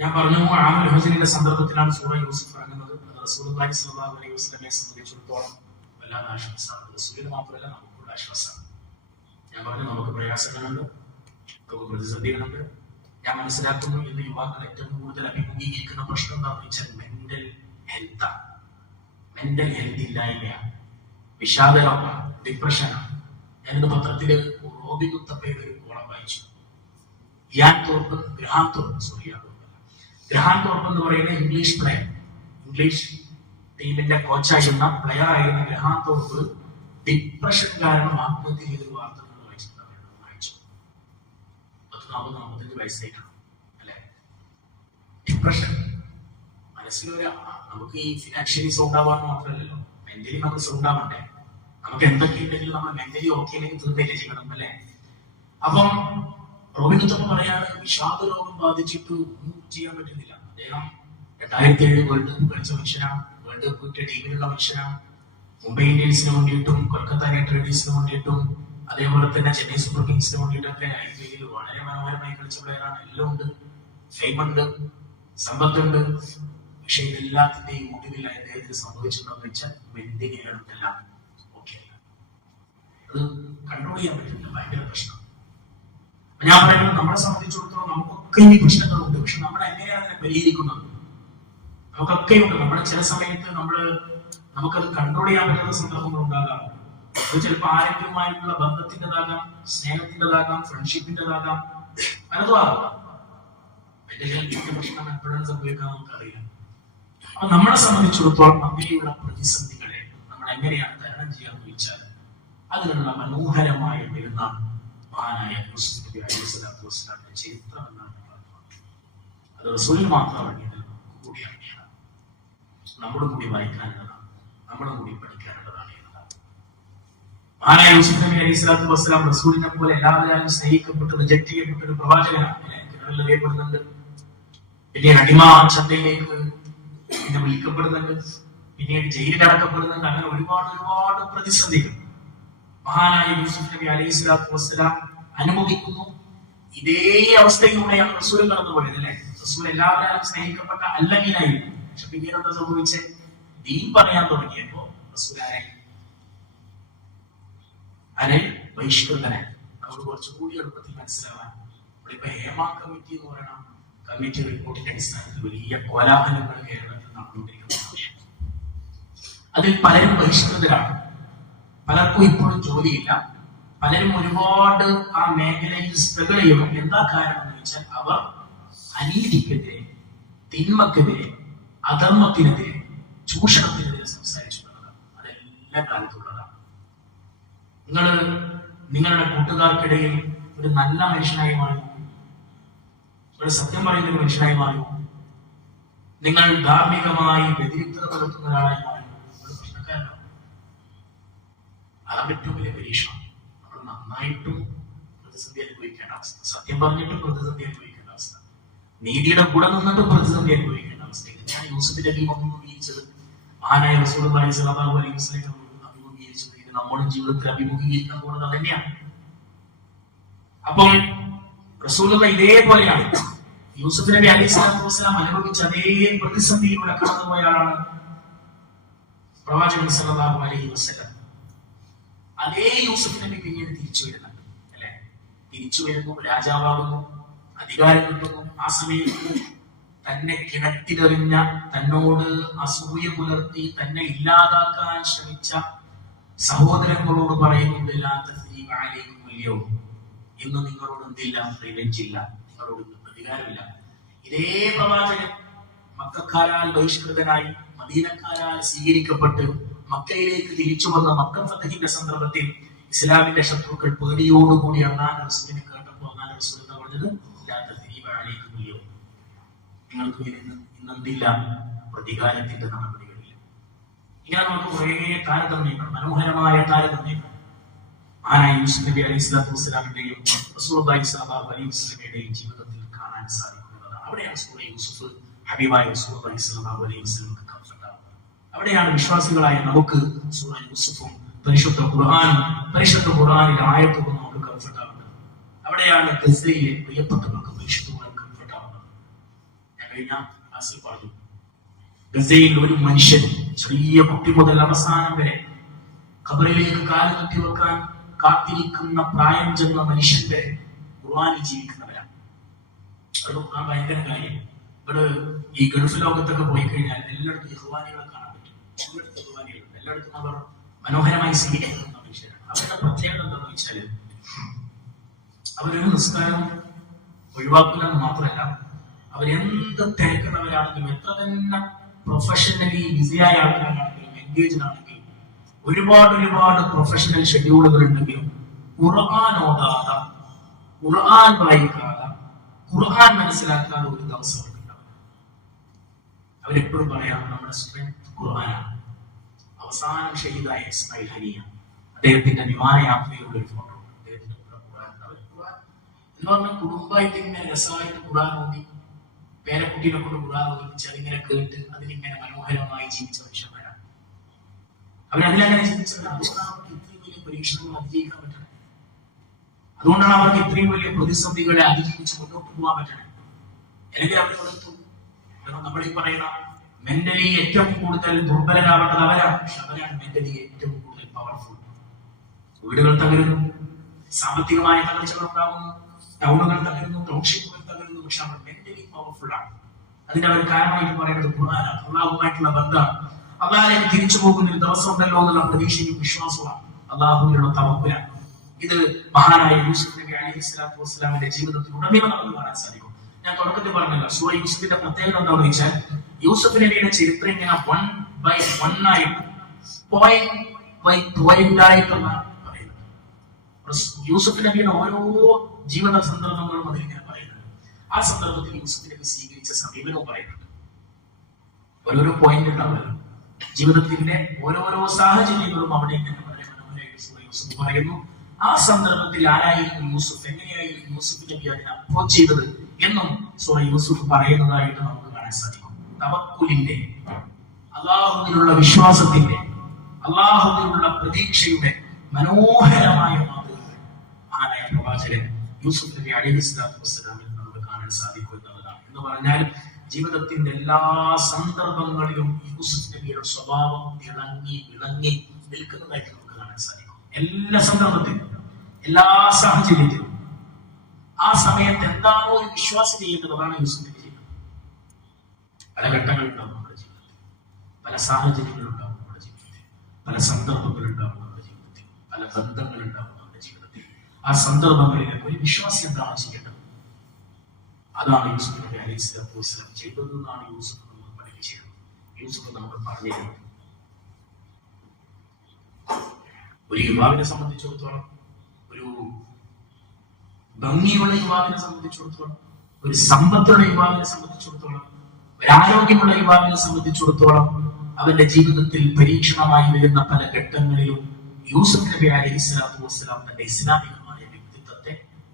ഞാൻ പറഞ്ഞു, ആമുൽ ഹുസ്നിന്റെ സന്ദർഭത്തിലാണ് സൂറ യൂസുഫ് ഇറങ്ങുന്നത്. അത് റസൂലുള്ളാഹി സ്വല്ലല്ലാഹു അലൈഹി വസല്ലമയെ സംബന്ധിച്ചിടത്തോളം വല്ലാതെ ആശ്വാസമാണ്. റസൂലിന് മാത്രമല്ല, നമുക്കുള്ള ആശ്വാസമാണ്. ഞാൻ പറഞ്ഞു, നമുക്ക് പ്രയാസങ്ങളുണ്ട്, നമുക്ക് പ്രതിസന്ധികളുണ്ട്. ഞാൻ മനസ്സിലാക്കുന്നു, ഇന്ന് യുവാക്കൾ ഏറ്റവും കൂടുതൽ അഭിമുഖീകരിക്കുന്ന പ്രശ്നം എന്താണെന്ന് വെച്ചാൽ മെന്റൽ ഹെൽത്താണ്. മെന്റൽ ഹെൽത്ത് ഇല്ലായ്മയാണ്, വിഷാദരോഗമാണ്, ഡിപ്രഷനാണ്. ഞാനിന്ന് പത്രത്തില് റോബി കുത്തപ്പയുടെ ഒരു കോളം വായിച്ചു. ഗ്രഹാം തോർപ്പ് എന്ന് പറയുന്ന ഇംഗ്ലീഷ് പ്ലെയർ, ഇംഗ്ലീഷ് ടീമിന്റെ കോച്ചായിരുന്ന പ്ലെയർ ആയിരുന്ന ഗ്രഹാം തോർപ്പ് ഡിപ്രഷൻ കാരണം ആത്മഹത്യ ചെയ്തൊരു വാർത്തകൾ വായിച്ചു. 40-45 വയസ്സായിട്ടാണ് അല്ലെ. ഡിപ്രഷൻ മനസ്സിലൊരു, നമുക്ക് ഈ ഫിനാൻഷ്യലി സൗണ്ട് ആവാൻ മാത്രമല്ലല്ലോ, മെന്റലി നമ്മൾ സൗണ്ട് ആവണ്ടേ. നമുക്ക് എന്തൊക്കെയുണ്ടെങ്കിലും നമ്മൾ മെന്റലി ഓക്കെ അല്ലെങ്കിൽ തീർന്നേറ്റ് ചെയ്യണം അല്ലെ. അപ്പം റോബിൻ പറയാണ്, വിഷാദ രോഗം ബാധിച്ചിട്ട് ഒന്നും ചെയ്യാൻ പറ്റുന്നില്ല. അദ്ദേഹം 2007 വേൾഡ് കപ്പ് കളിച്ച മനുഷ്യനാണ്, വേൾഡ് കപ്പ് കിട്ടിയ ടീമിലുള്ള മനുഷ്യനാണ്. മുംബൈ ഇന്ത്യൻസിന് വേണ്ടിയിട്ടും കൊൽക്കത്ത നൈറ്റ് റൈഡേഴ്സിന് വേണ്ടിയിട്ടും അതേപോലെ തന്നെ ചെന്നൈ സൂപ്പർ കിങ്സിന് വേണ്ടിയിട്ടൊക്കെ IPL വളരെ മനോഹരമായി കളിച്ച പ്ലെയറാണ്. എല്ലാം ഉണ്ട്, ഫെയിമുണ്ട്, സമ്പത്തുണ്ട്. പക്ഷെ ഇതെല്ലാത്തിന്റെയും ഒടുവിൽ അദ്ദേഹത്തിന് സംഭവിച്ചിട്ടുണ്ടെന്ന് വെച്ചാൽ മെന്റലി എല്ലാം ഓക്കെ അല്ല, അത് കൺട്രോൾ ചെയ്യാൻ പറ്റില്ല, ഭയങ്കര പ്രശ്നം. ഞാൻ പറയുന്നത്, നമ്മളെ സംബന്ധിച്ചിടത്തോളം നമുക്കൊക്കെ ഈ പ്രശ്നങ്ങളുണ്ട്, പക്ഷെ നമ്മൾ എങ്ങനെയാണ് അതിനെ പരിഹരിക്കുന്നത്? നമുക്കൊക്കെ ഉണ്ട്. നമ്മുടെ ചില സമയത്ത് നമുക്കത് കൺട്രോൾ ചെയ്യാൻ പറ്റുന്ന സന്ദർഭങ്ങൾ ഉണ്ടാകാറുണ്ട്. അത് ചിലപ്പോൾ ആരെങ്കിലുമായിട്ടുള്ള ബന്ധത്തിൻ്റെതാകാം, സ്നേഹത്തിൻ്റെതാകാം, ഫ്രണ്ട്ഷിപ്പിൻ്റെതാകാം, പലതും ആകാം. അതിന്റെ പ്രശ്നം എപ്പോഴാണ് സംഭവിക്കാൻ നമുക്കറിയില്ല. അപ്പൊ നമ്മളെ സംബന്ധിച്ചിടത്തോളം അങ്ങനെയുള്ള പ്രതിസന്ധികളെ നമ്മൾ എങ്ങനെയാണ് തരണം ചെയ്യാന്ന് ചോദിച്ചാൽ, അതിനുള്ള മനോഹരമായ മരുന്നാണ് മഹാനായ യൂസുഫ് നബി അലൈഹിസ്സലാത്തു വസ്സലാമിന്റെ ചരിത്രം എന്നാണ് പറയുന്നത്. അത് റസൂലിന് മാത്രമല്ല, കൂടി അറിയണം, നമ്മുടെ കൂടി വായിക്കാനുള്ളതാണ്, നമ്മുടെ കൂടി പഠിക്കാനുള്ളതാണ് എന്നതാണ്. മഹാനായ യൂസുഫ് നബി അലൈഹിസ്സലാത്തു വസ്സലാം റസൂലിനെ പോലെ എല്ലാവരും സ്നേഹിക്കപ്പെട്ട് റിജക്ട് ചെയ്യപ്പെട്ട ഒരു പ്രവാചകനാണ്, അറിയപ്പെടുന്നുണ്ട്. പിന്നെ അടിമ ചന്തയിലേക്ക് പിന്നെ വിളിക്കപ്പെടുന്നുണ്ട്. പിന്നീട് ജയിലിൽ അടക്കപ്പെടുന്നുണ്ട്. അങ്ങനെ ഒരുപാട് പ്രതിസന്ധികൾ മഹാനായ യൂസുഫ് നബി അലൈഹി സ്വലാത്തു വസ്സലാം അനുഭവിക്കുന്നു. ഇതേ അവസ്ഥയിലൂടെയാണ് റസൂൽ കടന്നുപോയത് അല്ലെ. റസൂൽ എല്ലാവരും സ്നേഹിക്കപ്പെട്ട അല്ലമീനായിരുന്നു. പക്ഷെ പിന്നീട് എന്താ സംഭവിച്ചേ? ദീൻ പറയാൻ തുടങ്ങിയപ്പോ റസൂൽ ആരെ ബഹിഷ്കൃതനായി. നമുക്ക് കുറച്ചുകൂടി എളുപ്പത്തിൽ മനസ്സിലാവാൻ ഇപ്പൊ ഹേമ കമ്മിറ്റി എന്ന് പറയുന്ന കമ്മിറ്റി റിപ്പോർട്ടിന്റെ അടിസ്ഥാനത്തിൽ വലിയ കോലാഹലങ്ങൾ കേരളത്തിൽ നടന്നുകൊണ്ടിരിക്കുന്ന ആവശ്യം. അതിൽ പലരും ബഹിഷ്കൃതരാണ്. പലർക്കും ഇപ്പോഴും ജോലിയില്ല. പലരും ഒരുപാട് ആ മേഖലയിൽ സ്ട്രഗിൾ ചെയ്യണം. എന്താ കാരണം എന്ന് വെച്ചാൽ അവർ അനീതിക്കെതിരെ, തിന്മക്കെതിരെ, അധർമ്മത്തിനെതിരെ, ചൂഷണത്തിനെതിരെ സംസാരിച്ചിട്ടുള്ളതാണ്. അതെല്ലാ കാലത്തുള്ളതാണ്. നിങ്ങളുടെ കൂട്ടുകാർക്കിടയിൽ ഒരു നല്ല മനുഷ്യനായി മാറുമോ? ഒരു സത്യം പറയുന്ന ഒരു മനുഷ്യനായി മാറുമോ? നിങ്ങൾ ധാർമ്മികമായി വ്യതിരിക്തത പുലർത്തുന്ന ഒരാളായി മാറുമോ? ഒരു പ്രശ്നക്കാരനാണ്. അതാണ് ഏറ്റവും വലിയ പരീക്ഷണം. നമ്മൾ നന്നായിട്ടും പ്രതിസന്ധി അനുഭവിക്കേണ്ട അവസ്ഥ, സത്യം പറഞ്ഞിട്ടും പ്രതിസന്ധി അനുഭവിക്കേണ്ട അവസ്ഥ, നീതിയുടെ കൂടെ നിന്നിട്ടും പ്രതിസന്ധി അനുഭവിക്കേണ്ട അവസ്ഥ. ഇതിനെയാണ് യൂസുഫ് നബി അഭിമുഖീകരിച്ചത്. മഹാനായ റസൂലുള്ളാഹി സ്വല്ലല്ലാഹു അലൈഹി വസല്ലം അഭിമുഖീകരിച്ചത്. ഇത് നമ്മളും ജീവിതത്തിൽ അഭിമുഖീകരിക്കാൻ പോകുന്നത് തന്നെയാണ്. അപ്പോൾ റസൂലുള്ള ഇതേപോലെയാണ്. യൂസുഫ് നബി അലൈഹി സ്വലാത്തു വസ്സലാം അനുഭവിച്ച അതേ പ്രതിസന്ധിയിലൂടെ കടന്നുപോയാളാണ് പ്രവാചകൻ സല്ലല്ലാഹു അലൈഹി വസല്ലം. അതേ യൂസുഫ് നബി പിന്നീട് തിരിച്ചു വരുന്നുണ്ട് അല്ലെ. തിരിച്ചു വരുന്നു, രാജാവാകുന്നു, അധികാരം കിട്ടുന്നു. ആ സമയത്ത് തന്നെ കിണറ്റിലെറിഞ്ഞ, തന്നോട് അസൂയ പുലർത്തി, തന്നെ ഇല്ലാതാക്കാൻ ശ്രമിച്ച സഹോദരങ്ങളോട് പറയുന്നുണ്ട്, ഇന്ന് നിങ്ങളോട് എന്തില്ല, റിവെഞ്ചില്ല, നിങ്ങളോട് പ്രതികാരമില്ല. ഇതേ പ്രവാചകൻ മക്കക്കാരാൽ ബഹിഷ്കൃതനായി മദീനക്കാരാൽ സ്വീകരിക്കപ്പെട്ട് മക്കയിലേക്ക് തിരിച്ചു വന്ന മക്ക ഫതഹിന്റെ സന്ദർഭത്തിൽ ഇസ്ലാമിന്റെ ശത്രുക്കൾ പേടിയോടുകൂടി അള്ളാഹുവിന്റെ റസൂലിനെ കേട്ടപ്പോൾ അള്ളാഹുവിന്റെ റസൂൽ എന്താ പറഞ്ഞത്? നിങ്ങൾക്ക് ഇന്നെന്തില്ല, പ്രതികാരത്തിന്റെ നടപടികളില്ല. ഇങ്ങനെ നമുക്ക് കുറെ താരതമ്യങ്ങൾ, മനോഹരമായ താരതമ്യങ്ങൾ മഹാനായ യൂസുഫ് നബി അലൈഹി സ്വലാത്തു വസ്സലാമിന്റെയും റസൂലുള്ളാഹി സ്വല്ലല്ലാഹു അലൈഹി വസല്ലമയുടെയും ജീവിതത്തിൽ കാണാൻ സാധിക്കുന്നതാണ്. അവിടെയാണ് സൂറ യൂസുഫ് ഹബീബായ റസൂലുള്ളാഹി സ്വല്ലല്ലാഹു അലൈഹി വസല്ലമക്ക് കംഫർട്ട് ആവുന്നത്. അവിടെയാണ് വിശ്വാസികളായ നമുക്ക് സൂറ യൂസുഫും പരിശുദ്ധ ഖുർആനിലെ ആയത്തുകളും നമുക്ക് കംഫർട്ട് ആവുന്നത്. അവിടെയാണ് ഗസയിലെ പ്രിയപ്പെട്ടവർക്ക് പരിശുദ്ധ ഖുർആൻ കംഫർട്ട് ആവുന്നത്. ഞാൻ കഴിഞ്ഞ ക്ലാസ്സിൽ പറഞ്ഞു, ഗസയിൽ ഒരു മനുഷ്യൻ ചെറിയ കുട്ടി മുതൽ അവസാനം വരെ ഖബറിലേക്ക് കാല് കുത്തി വെക്കാൻ കാത്തിരിക്കുന്ന പ്രായം ചെന്ന മനുഷ്യൻ വരെ ഖുർആനിൽ ജീവിക്കുന്നവരാണ്. അത് ഖുർആൻ ഭയങ്കര കാര്യം. ഇവിടെ ഈ ഗൾഫ് ലോകത്തൊക്കെ പോയി കഴിഞ്ഞാൽ എല്ലായിടത്തും ഇഖ്വാനികളെ കാണാൻ പറ്റും. എല്ലായിടത്തും ഇഖ്വാനികളുണ്ട്. എല്ലായിടത്തും അവർ മനോഹരമായി സ്വീകരിക്കുന്ന മനുഷ്യരാണ്. അവരുടെ പ്രത്യേകത എന്താണെന്ന് വെച്ചാല് അവരൊരു നിസ്കാരം ഒഴിവാക്കില്ലെന്ന് മാത്രമല്ല, അവരെന്ത് തിരക്കുന്നവരാണെങ്കിലും, എത്ര തന്നെ പ്രൊഫഷണലി ബിസിയായ ആൾക്കാരാണെങ്കിലും, എൻഗേജ്ഡ് ആണെങ്കിലും, ഒരുപാട് പ്രൊഫഷണൽ ഷെഡ്യൂളുകൾ ഉണ്ടെങ്കിലും ഖുർആൻ ഓതാതെ, ഖുർആൻ വായിക്കാതെ, ഖുർആൻ മനസ്സിലാക്കാതെ ഒരു ദിവസം അവർക്കുണ്ടാവില്ല. അവരെപ്പോഴും പറയാം, നമ്മുടെ സ്ട്രെങ്ത് ഖുർആനാണ്. അവസാനം ഷഹീദായ ഇസ്മായിൽ ഹനിയ, അദ്ദേഹത്തിന്റെ വിമാനയാത്രയിലുള്ള ഒരു ഫോട്ടോ, അദ്ദേഹത്തിന്റെ ഖുർആൻ എന്ന് പറഞ്ഞാൽ കുടുംബമായിട്ട് ഇങ്ങനെ രസമായിട്ട് ഖുർആൻ ഓതി, പേരക്കുട്ടീനെ കൊണ്ട് ഖുർആൻ ഓദിച്ച് അതിങ്ങനെ കേട്ട് അതിലിങ്ങനെ മനോഹരമായി ജീവിച്ച മനുഷ്യന്മാരാണ്. അവരതിലങ്ങനെ ചിന്തിച്ചത്. അതുകൊണ്ടാണ് അവർക്ക് ഇത്രയും വലിയ പരീക്ഷണങ്ങൾ അതിജീവിക്കാൻ പറ്റണേ. അതുകൊണ്ടാണ് അവർക്ക് ഇത്രയും വലിയ പ്രതിസന്ധികളെ അതിജീവിച്ച് മുന്നോട്ട് പോകാൻ പറ്റണേ. അല്ലെങ്കിൽ അവരോടൊത്തു നമ്മൾ ഈ പറയുന്ന മെന്റലി ഏറ്റവും കൂടുതൽ ദുർബലരാവേണ്ടത് അവരാണ്. പക്ഷെ അവരാണ് മെന്റലി ഏറ്റവും കൂടുതൽ പവർഫുൾ. വീടുകൾ തകരുന്നു, സാമ്പത്തികമായ തകർച്ചകൾ ഉണ്ടാകുന്നു, ടൗണുകൾ തകരുന്നു, ടൗൺഷിപ്പുകൾ തകരുന്നു. പക്ഷെ അവർ മെന്റലി പവർഫുൾ ആണ്. അതിന് അവർ കാരണമായിട്ട് പറയുന്നത് ഖുർആനാണ്, അള്ളാഹുമായിട്ടുള്ള ബന്ധമാണ്. അള്ളാഹിലേക്ക് തിരിച്ചു പോകുന്ന ഒരു ദിവസം ഉണ്ടല്ലോ എന്നുള്ള പ്രതീക്ഷയും വിശ്വാസമാണ്, അള്ളാഹുവിനുള്ള തവക്കുലാണ്. ഇത് മഹാനായ യൂസുഫ് നബി അലൈഹി സ്വലാത്തു വസ്സലാമിന്റെ ജീവിതത്തിൽ ഉടനീളം നമുക്ക് കാണാൻ സാധിക്കും. ഞാൻ തുടക്കത്തിൽ പറഞ്ഞല്ലോ, സൂറ യൂസുഫിന്റെ പ്രത്യേകത എന്താണെന്ന് വെച്ചാൽ, യൂസുഫ് നബിയുടെ ചരിത്രം ഇങ്ങനെ 1 by 1 ആയിട്ട്, പോയിന്റ് ബൈ പോയിന്റ് ആയിട്ടുള്ള പറയുന്നത്. യൂസുഫ് നബിയുടെ ഓരോ ജീവിത സന്ദർഭങ്ങളും അതിലിങ്ങനെ പറയുന്നത്. ആ സന്ദർഭത്തിൽ യൂസുഫ് നബി സ്വീകരിച്ച സമീപനവും പറയുന്നുണ്ട്. ഓരോരോ പോയിന്റ് ഉണ്ടാവുമല്ലോ ജീവിതത്തിന്റെ, ഓരോരോ സാഹചര്യങ്ങളും അവിടെ ഇങ്ങനെ വളരെ മനോഹരമായിട്ട് സൂറ യൂസുഫ് പറയുന്നു. ആ സന്ദർഭത്തിൽ ആരായിരുന്നു യൂസുഫ്, എങ്ങനെയായിരുന്നു യൂസുഫ് നബി അതിനെ അപ്രോച്ച് ചെയ്തത് എന്നും സൂറ യൂസുഫ് പറയുന്നതായിട്ട് നമുക്ക് കാണാൻ സാധിക്കും. തവക്കുലിന്റെ അള്ളാഹുവിലുള്ള വിശ്വാസത്തിന്റെ, അള്ളാഹുവിലുള്ള പ്രതീക്ഷയുടെ മനോഹരമായ മാതൃകകൾ മഹാനായ പ്രവാചകൻ യൂസുഫ് നബി അലൈഹിസ്സലാത്തു വസ്സലാമിൽ നമുക്ക് കാണാൻ സാധിക്കും എന്നുള്ളതാണ്. എന്ന് പറഞ്ഞാൽ ജീവിതത്തിന്റെ എല്ലാ സന്ദർഭങ്ങളിലും യൂസുഫ് നബിയുടെ സ്വഭാവം ഇളങ്ങി വിളങ്ങി നിൽക്കുന്നതായിട്ട് നമുക്ക് കാണാൻ സാധിക്കും. എല്ലാ സന്ദർഭത്തിലും, എല്ലാ സാഹചര്യത്തിലും ആ സമയത്ത് എന്താണോ ഒരു വിശ്വാസം ചെയ്യേണ്ടത് അതാണ് യൂസുഫ് നബി ചെയ്യുന്നത്. പല ഘട്ടങ്ങളുണ്ടാവും നമ്മുടെ ജീവിതത്തിൽ, പല സാഹചര്യങ്ങളുണ്ടാവും നമ്മുടെ ജീവിതത്തിൽ, പല സന്ദർഭങ്ങളുണ്ടാവും നമ്മുടെ ജീവിതത്തിൽ, പല ബന്ധങ്ങളുണ്ടാവും നമ്മുടെ ജീവിതത്തിൽ. ആ സന്ദർഭങ്ങളിലേക്ക് ഒരു വിശ്വാസം എന്താണ് ചെയ്യേണ്ടത് അതാണ് യൂസുഫ് നബി അലൈഹിസ്സലാത്തു വസ്സലാം ചെയ്തതെന്നാണ് യൂസുഫ് നമുക്ക് പഠിപ്പിച്ചത്. യൂസുഫ് നമുക്ക് പറഞ്ഞു തരുന്നത് ഒരു യുവാവിനെ സംബന്ധിച്ചിടത്തോളം, ഒരു ഭംഗിയുള്ള യുവാവിനെ സംബന്ധിച്ചിടത്തോളം, ഒരു സമ്പത്തുള്ള യുവാവിനെ സംബന്ധിച്ചിടത്തോളം, ഒരു ആരോഗ്യമുള്ള യുവാവിനെ സംബന്ധിച്ചിടത്തോളം അവന്റെ ജീവിതത്തിൽ പരീക്ഷണമായി വരുന്ന പല ഘട്ടങ്ങളിലും യൂസുഫ് നബി അലൈഹിസ്സലാത്തു വസ്സലാം തന്റെ ഇസ്ലാമികമായ വ്യക്തിത്വത്തെ,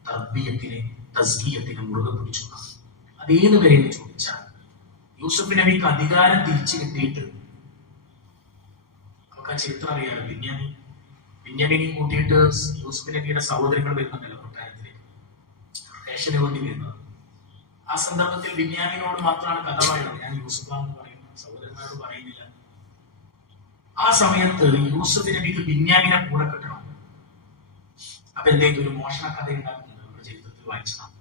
തർബിയത്തിനെ, തസ്കിയത്തിനെ മുറുകെ പിടിച്ചു. അതേതുവരെ എന്ന് ചോദിച്ചാൽ യൂസുഫ് നബിക്ക് അധികാരം തിരിച്ചു കിട്ടിയിട്ട് നമുക്ക് ആ ചരിത്രം അറിയാലോ. ബിന്യാമീനെയും കൂട്ടിയിട്ട് യൂസുഫ് നബിയുടെ സഹോദരങ്ങൾ വരുന്നുണ്ടല്ലോ കൊട്ടാരത്തിലേക്ക് റേഷന് വേണ്ടി വരുന്നത്. ആ സന്ദർഭത്തിൽ ബിന്യാമിനോട് മാത്രമാണ് കഥ പറയുന്നത്. ഞാൻ യൂസുഫാന്ന് പറയുന്നു, സഹോദരന്മാരോട് പറയുന്നില്ല. ആ സമയത്ത് യൂസുഫ് നബിക്ക് ബിന്യാമിനെ കൂടെ കിട്ടണം. അപ്പൊ എന്തെങ്കിലും ഒരു മോഷണ കഥ ഉണ്ടാക്കുന്നുണ്ട്, നമ്മുടെ ചരിത്രത്തിൽ വായിച്ചതാണ്.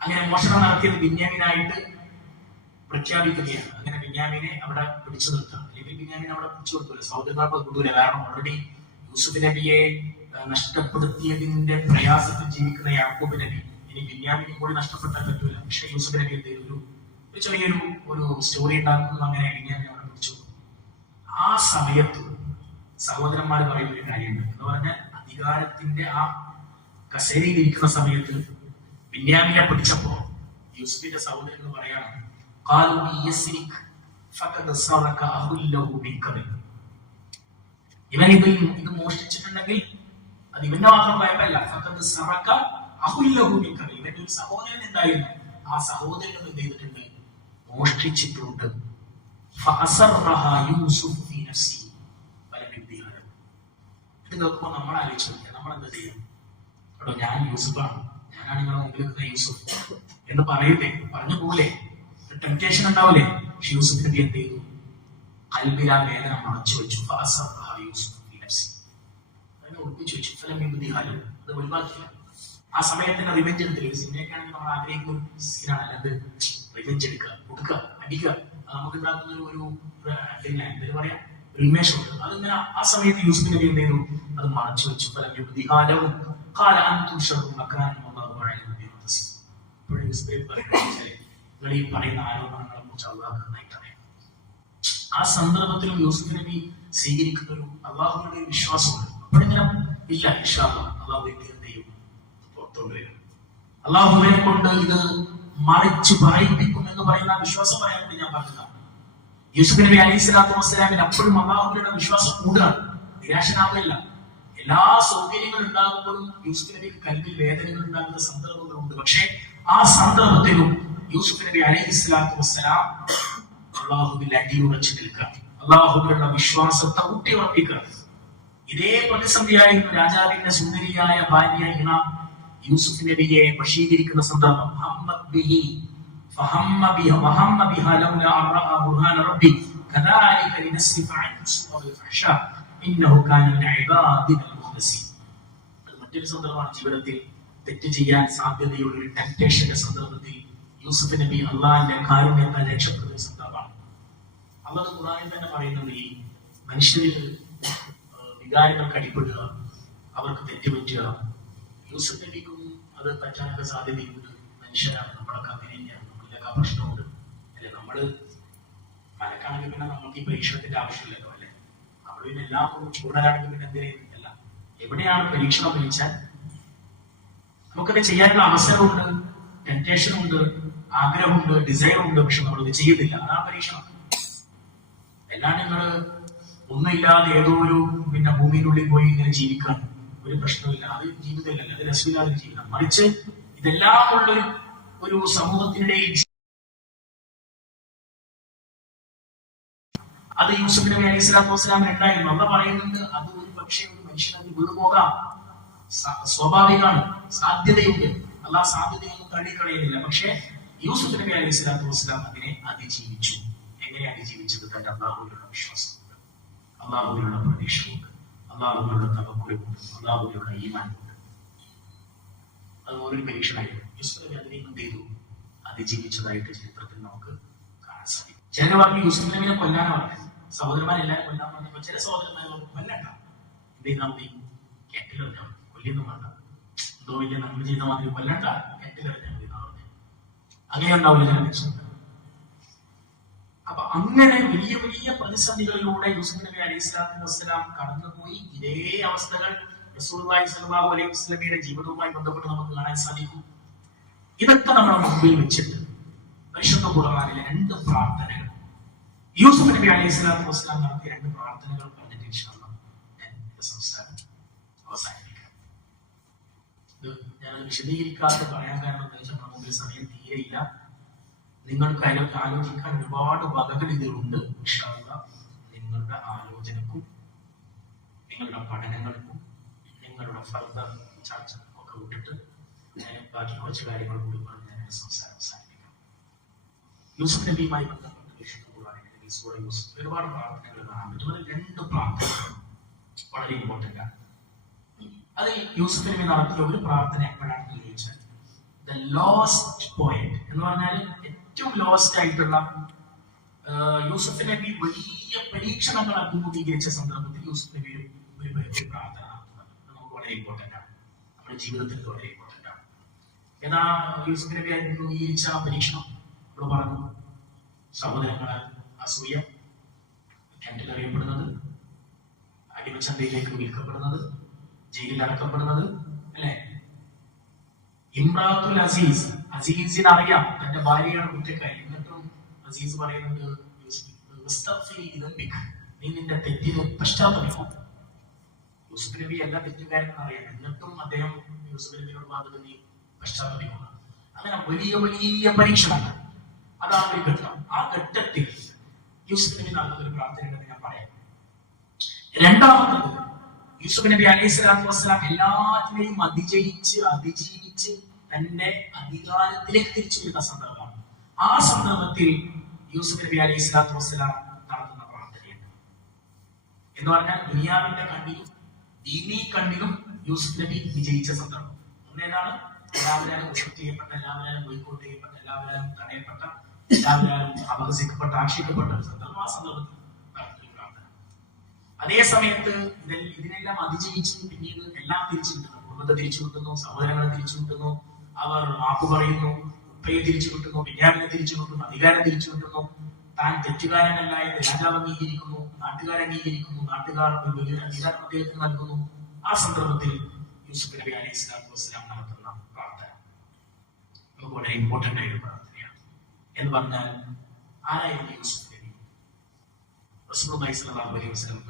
അങ്ങനെ മോഷണം നടത്തിയത് ബിന്യാമിനായിട്ട് പ്രഖ്യാപിക്കുകയാണ്. അങ്ങനെ ബിന്യാമിനെ അവിടെ പിടിച്ചു നിർത്താം. അല്ലെങ്കിൽ ബിന്യാമിനെ അവിടെ പിടിച്ചു കൊടുക്കൂല, സഹോദരന്മാർക്ക് കൂട്ടൂല. കാരണം ഓൾറെഡി യൂസുഫ് നബിയെ നഷ്ടപ്പെടുത്തിയതിന്റെ പ്രയാസത്തിൽ ജീവിക്കുന്ന യാക്കൂബ് നബി ഇനി ബിന്യാമിനെ കൂടി നഷ്ടപ്പെട്ടാൽ പറ്റൂല. പക്ഷെ യൂസുഫ് നബി എന്ത് ചെയ്തു, ഒരു ചെറിയൊരു സ്റ്റോറി ഉണ്ടാക്കുന്നു. അങ്ങനെ ബിന്യാമിനെ അവിടെ പിടിച്ചു. ആ സമയത്ത് സഹോദരന്മാർ പറയുന്ന ഒരു കാര്യമുണ്ട്. എന്ന് പറഞ്ഞാൽ അധികാരത്തിന്റെ ആ കസേരയിൽ ഇരിക്കുന്ന സമയത്ത് ബിന്യാമിനെ പിടിച്ചപ്പോ യൂസുഫിന്റെ സഹോദരൻ പറയാണ്, ഇവൻ ഇത് മോഷ്ടിച്ചിട്ടുണ്ടെങ്കിൽ അത് ഇവന്റെ മാത്രം ഭയപ്പല്ല, ഇവന്റെ ഒരു സഹോദരൻ ഉണ്ടായിരുന്നു. ആ സഹോദരൻ എന്ത് ചെയ്തിട്ടുണ്ട്, മോഷ്ടിച്ചിട്ടുണ്ട്. ഇത് നോക്കുമ്പോൾ നമ്മൾ ആലോചിച്ചു നോക്കിയാൽ നമ്മളെന്താ ചെയ്യും? എടോ ഞാൻ യൂസുഫാണ്, ഞാനാണ് നിങ്ങളുടെ മുമ്പിൽ നിൽക്കുന്ന യൂസുഫ് എന്ന് പറയൂലേ, പറഞ്ഞു പോലെ ടെംപ്റ്റേഷൻ ഉണ്ടാവൂലേ. പക്ഷെ യൂസുഫ് നബി എന്ത് ചെയ്തു, കൽബിൽ ആ വേദന മറച്ചു വെച്ചു. ഒളിപ്പിച്ചു വെച്ചു. അത് ഒഴിവാക്കില്ല. ആ സമയത്തിന് റിവെഞ്ച് എടുത്തില്ല. സിനിമയൊക്കെയാണെങ്കിൽ നമ്മൾ ആഗ്രഹിക്കുന്ന ഒരു സീനാണ്, അല്ലാതെ റിവെഞ്ച് എടുക്കുക, കൊടുക്കുക, അടിക്കുക. നമുക്ക് ഉണ്ടാക്കുന്ന ഒരു എന്താ പറയാ, ഒരു ഉന്മേഷമുണ്ട്. അതിങ്ങനെ ആ സമയത്ത് യൂസുഫ് നബി എന്ത് ചെയ്തു, അത് മറച്ചു വെച്ചു. നിങ്ങൾ ഈ പറയുന്ന ആരോപണങ്ങളെ കുറിച്ച് അള്ളാഹു നന്നായിട്ട് അറിയാം. ആ സന്ദർഭത്തിലും യൂസുഫ് നബി സ്വീകരിക്കുന്ന ഒരു അള്ളാഹുവിന്റെ വിശ്വാസമുണ്ട്. അപ്പോഴിങ്ങനെ ഇല്ല, ഇൻഷാ അല്ലാഹ് അള്ളാഹു എന്ത് ചെയ്യും, പുറത്തോട്ട് വരും. അള്ളാഹുവിനെ കൊണ്ട് ഇത് മറിച്ച് പറയിപ്പിക്കും എന്ന് പറയുന്ന വിശ്വാസം പറയാൻ വേണ്ടി ഞാൻ പറഞ്ഞതാണ്. യൂസുഫ് നബി അലൈഹിസ്സലാത്തു വസ്സലാമിന് അപ്പോഴും അള്ളാഹുവിന്റെ വിശ്വാസം കൂടുകയാണ്, നിരാശനാവില്ല. എല്ലാ സൗകര്യങ്ങളും ഉണ്ടാകുമ്പോഴും യൂസുഫ് നബിക്ക് കൽവിൽ വേദനകൾ ഉണ്ടാകുന്ന സന്ദർഭങ്ങളുണ്ട്. പക്ഷെ ആ സന്ദർഭത്തിലും യൂസുഫ് നബി അലൈഹിസ്സലാത്തു വസ്സലാം അള്ളാഹുവിൽ അടിയുറച്ചു നിൽക്കുക, അള്ളാഹുവിലുള്ള വിശ്വാസത്തെ ഊട്ടിയുറപ്പിക്കുക. ഇതേ പ്രതിസന്ധിയായിരുന്നു രാജാവിന്റെ സുന്ദരിയായ ഭാര്യ ഇണ യൂസുഫ് നബിയെ വശീകരിക്കുന്ന സന്ദർഭം. മറ്റൊരു സന്ദർഭമാണ് ജീവിതത്തിൽ തെറ്റ് ചെയ്യാൻ സാധ്യതയുള്ള ഒരു ടെംപ്റ്റേഷന്റെ സന്ദർഭത്തിൽ യൂസുഫ് നബി അള്ളാഹിന്റെ കാരുണ്യത്താൽ രക്ഷപ്പെടുന്ന സന്ദർഭമാണ്. അള്ളാഹു ഖുർആനിൽ തന്നെ പറയുന്നത്, ഈ മനുഷ്യരിൽ വികാരങ്ങൾക്ക് അടിപ്പെടുക, അവർക്ക് തെറ്റുപറ്റുക. യൂസുഫ് നബിക്കും അത് പറ്റാനൊക്കെ സാധ്യതയുണ്ട്. മനുഷ്യരാണ്, നമ്മളൊക്കെ അങ്ങനെ തന്നെയാണ്, നമ്മളിലൊക്കെ പ്രശ്നമുണ്ട് അല്ലെ. നമ്മള് മനക്കാണെങ്കിൽ പിന്നെ നമുക്ക് ഈ പരീക്ഷണത്തിന്റെ ആവശ്യമില്ലല്ലോ അല്ലെ. നമ്മൾ പിന്നെ എല്ലാം ചൂടനാണെങ്കിൽ പിന്നെ എന്തിനല്ല. എവിടെയാണ് പരീക്ഷണം വിളിച്ചാൽ നമുക്കത് ചെയ്യാനുള്ള അവസരമുണ്ട്, ടെംപ്റ്റേഷൻ ഉണ്ട്, ആഗ്രഹമുണ്ട്, ഡിസൈർ ഉണ്ട്. പക്ഷെ നമ്മളത് ചെയ്യുന്നില്ല. അതാണ് പരീക്ഷണം. എല്ലാം നിങ്ങൾ ഒന്നുമില്ലാതെ ഏതോ ഒരു പിന്നെ ഭൂമിയിനുള്ളിൽ പോയി ഇങ്ങനെ ജീവിക്കാൻ ഒരു പ്രശ്നമില്ല. അത് ജീവിതമില്ലല്ലോ, അത് രസമില്ലാതെ ജീവിതം. മറിച്ച് ഇതെല്ലാം ഉള്ള ഒരു സമൂഹത്തിനിടയിൽ അത് യൂസുഫ് നബി അലൈഹി സ്വലാത്തു വസ്സലാമിന് ഉണ്ടായിരുന്നു. അള്ളാഹ് പറയുന്നുണ്ട് അത് ഒരു പക്ഷേ ഒരു മനുഷ്യനത് വീണു പോകാം, സ്വാഭാവികമാണ്, സാധ്യതയുണ്ട്. അള്ളാഹ് സാധ്യതയൊന്നും തള്ളിക്കളയുന്നില്ല. പക്ഷേ യൂസുഫ് നബി അലൈഹി സ്വലാത്തു വസ്സലാം അതിനെ അതിജീവിച്ചു. എങ്ങനെ അതിജീവിച്ചത്? തന്റെ അള്ളാഹുവിലുള്ള വിശ്വാസമുണ്ട്, അള്ളാഹുവിലുള്ള പ്രതീക്ഷയുണ്ട്, അള്ളാഹുവിലുള്ള തവക്കുലുണ്ട്, അള്ളാഹുവിലുള്ള ഈമാനുണ്ട്. അത് ഒരു പരീക്ഷണമായിരുന്നു. യൂസുഫ് നബി അതിനെ എന്ത് ചെയ്തു? അതിജീവിച്ചതായിട്ട് ചരിത്രത്തിൽ നമുക്ക് കാണാൻ സാധിക്കും. ചില വാക്ക് യൂസുഫ് നബിനെ കൊല്ലാനാണ് പറഞ്ഞത്. സഹോദരന്മാരെല്ലാവരും കൊല്ലാൻ പറഞ്ഞപ്പോൾ ചില സഹോദരന്മാർ കൊല്ലണ്ട, എന്ത് ചെയ്താൽ മതി? കെട്ടിലെറിഞ്ഞാൽ മതി, കൊല്ലിയൊന്നും വേണ്ട, എന്തോ വലിയ നന്മ ചെയ്ത മാതിരി കൊല്ലണ്ട, കെട്ടിലെറിഞ്ഞാൽ മതി എന്നാ പറഞ്ഞത്. അങ്ങനെ ഉണ്ടാവില്ല ചില മനുഷ്യർക്ക്. അപ്പൊ അങ്ങനെ വലിയ വലിയ പ്രതിസന്ധികളിലൂടെ യൂസുഫ് നബി അലൈഹി സ്വലാത്തു വസ്സലാം കടന്നുപോയി. ഇതേ അവസ്ഥകൾ റസൂലുള്ളാഹി സ്വല്ലല്ലാഹു അലൈഹി വസല്ലമയുടെ ജീവിതവുമായി ബന്ധപ്പെട്ട് നമുക്ക് കാണാൻ സാധിക്കും. ഇതൊക്കെ നമ്മുടെ മുമ്പിൽ വെച്ചിട്ട് പരിശുദ്ധ ഖുർആനിലെ 2 പ്രാർത്ഥനകൾ, യൂസുഫ് നബി അലൈഹി സ്വലാത്തു വസ്സലാം നടത്തിയ 2 പ്രാർത്ഥനകൾ പറഞ്ഞിട്ട് ഇൻഷാല്ലാഹ് ഞാൻ സംസാരം അവസാനിപ്പിക്കാം. ഇത് ഞാനത് വിശദീകരിക്കാതെ പറയാൻ കാരണം എന്താ വെച്ചാൽ നമ്മുടെ മുമ്പിൽ സമയം തീരെയില്ല. നിങ്ങൾക്ക് അതിലൊക്കെ ആലോചിക്കാൻ ഒരുപാട് വകകൾ ഇതിലുണ്ട്. ഇൻഷാല്ലാഹ് നിങ്ങളുടെ ആലോചനക്കും നിങ്ങളുടെ പഠനങ്ങൾക്കും നിങ്ങളുടെ ഫർദർ ചർച്ചകൾക്കും ഒക്കെ വിട്ടിട്ട് ബാക്കി കുറച്ച് കാര്യങ്ങൾ കൂടി പറഞ്ഞ് ഞാൻ സംസാരം അവസാനിപ്പിക്കാം. യൂസുഫ് നബിയുമായി ബന്ധപ്പെട്ട് ഒരുപാട് പ്രാർത്ഥനകൾ കാണാൻ പറ്റും. അതിൽ 2 പ്രാർത്ഥനകൾ വളരെ ഇമ്പോർട്ടന്റ് ആണ്. അത് യൂസുഫ് നബി നടത്തിയ ഒരു പ്രാർത്ഥന എപ്പോഴാണെന്ന് ചോദിച്ചാൽ, ദ ലോസ്റ്റ് പോയിന്റ് എന്ന് പറഞ്ഞാൽ ഏറ്റവും ലോസ്റ്റ് ആയിട്ടുള്ള യൂസുഫ് നബി വലിയ പരീക്ഷണങ്ങൾ അഭിമുഖീകരിച്ച സന്ദർഭത്തിൽ യൂസുഫ് നബി ഒരു പ്രാർത്ഥന നടത്തുന്നത് നമുക്ക് വളരെ ഇമ്പോർട്ടന്റ് ആണ്, നമ്മുടെ ജീവിതത്തിൽ വളരെ ഇമ്പോർട്ടന്റ് ആണ്. ഏതാ യൂസുഫ് നബി അഭിമുഖീകരിച്ച പരീക്ഷണം? നമ്മൾ പറഞ്ഞു, സഹോദരങ്ങളാൽ അസൂയ, കിണറ്റിലറിയപ്പെടുന്നത്, അടിമച്ചന്തയിലേക്ക് വിൽക്കപ്പെടുന്നത്, ജയിലിൽ അടക്കപ്പെടുന്നത്, അല്ലെ? ഇമ്രാത്തുൽ അസീസ്, അസീസിന് അറിയാം തന്റെ ഭാര്യയാണ് കുറ്റക്കാരി, എന്നിട്ടും അസീസ് പറയുന്നുണ്ട് നീ നിന്റെ തെറ്റിന് പശ്ചാത്തപിക്കും. യൂസുഫ് നബി എല്ലാ തെറ്റുകാരെന്ന് അറിയാം, എന്നിട്ടും അദ്ദേഹം യൂസുഫ് നബിയോട് പറഞ്ഞത് നീ പശ്ചാത്തപിക്കണം. അങ്ങനെ വലിയ വലിയ പരീക്ഷണങ്ങൾ, അതാണ് ഒരു ഘട്ടം. ആ ഘട്ടത്തിൽ യൂസുഫ് നബി നടത്തുന്ന ഒരു പ്രാർത്ഥനയുണ്ടെന്ന് ഞാൻ പറയാം. രണ്ടാമത്തത്, യൂസുഫ് നബി അലൈഹി സ്വലാത്തു വസ്സലാം എല്ലാത്തിനെയും അതിജീവിച്ച് തന്റെ അധികാരത്തിലേക്ക് തിരിച്ചു വരുന്ന സന്ദർഭമാണ്. ആ സന്ദർഭത്തിൽ യൂസുഫ് നബി അലൈഹി സ്വലാത്തു വസ്സലാം നടത്തുന്ന പ്രാർത്ഥനയുണ്ട്. എന്ന് പറഞ്ഞാൽ ദുനിയാവിന്റെ കണ്ണിലും ദീനീ കണ്ണിലും യൂസുഫ് നബി വിജയിച്ച സന്ദർഭം. ഒന്നേതാണ്? എല്ലാവരും കുറ്റം ചെയ്യപ്പെട്ട, എല്ലാവരും ബോയ്ക്കോട്ട് ചെയ്യപ്പെട്ട, എല്ലാവരും തടയപ്പെട്ട, എല്ലാവരും അപഹസിക്കപ്പെട്ട, ആക്ഷിക്കപ്പെട്ട ഒരു സന്ദർഭം. ആ സന്ദർഭത്തിൽ നടത്തുന്ന പ്രാർത്ഥന. അതേ സമയത്ത് ഇതിനെല്ലാം അതിജീവിച്ച് പിന്നീട് എല്ലാം തിരിച്ചു കിട്ടുന്നു. കുടുംബത്തെ തിരിച്ചു കിട്ടുന്നു, സഹോദരങ്ങളെ തിരിച്ചു കിട്ടുന്നു, അവർ മാപ്പ് പറയുന്നു, ഉപ്പയെ തിരിച്ചു കിട്ടുന്നു, ബിന്യാമിനെ തിരിച്ചു കിട്ടുന്നു, അധികാരം തിരിച്ചു കിട്ടുന്നു, താൻ തെറ്റുകാരനല്ല എന്ന് രാജാവ് അംഗീകരിക്കുന്നു, നാട്ടുകാർ അംഗീകരിക്കുന്നു, നാട്ടുകാർ ഒരു വലിയൊരു അധികാരം അദ്ദേഹത്തിന് നൽകുന്നു. ആ സന്ദർഭത്തിൽ യൂസുഫ് നബി അലൈഹി സ്വലാത്തു വസ്സലാം നടത്തുന്ന പ്രാർത്ഥന നമുക്ക് വളരെ ഇമ്പോർട്ടന്റ് ആയ ഒരു പ്രാർത്ഥനയാണ്. എന്ന് പറഞ്ഞാൽ ആരായിരുന്നു യൂസുഫ് നബി? റസൂലുള്ളാഹി സ്വല്ലല്ലാഹു അലൈഹി വസല്ലം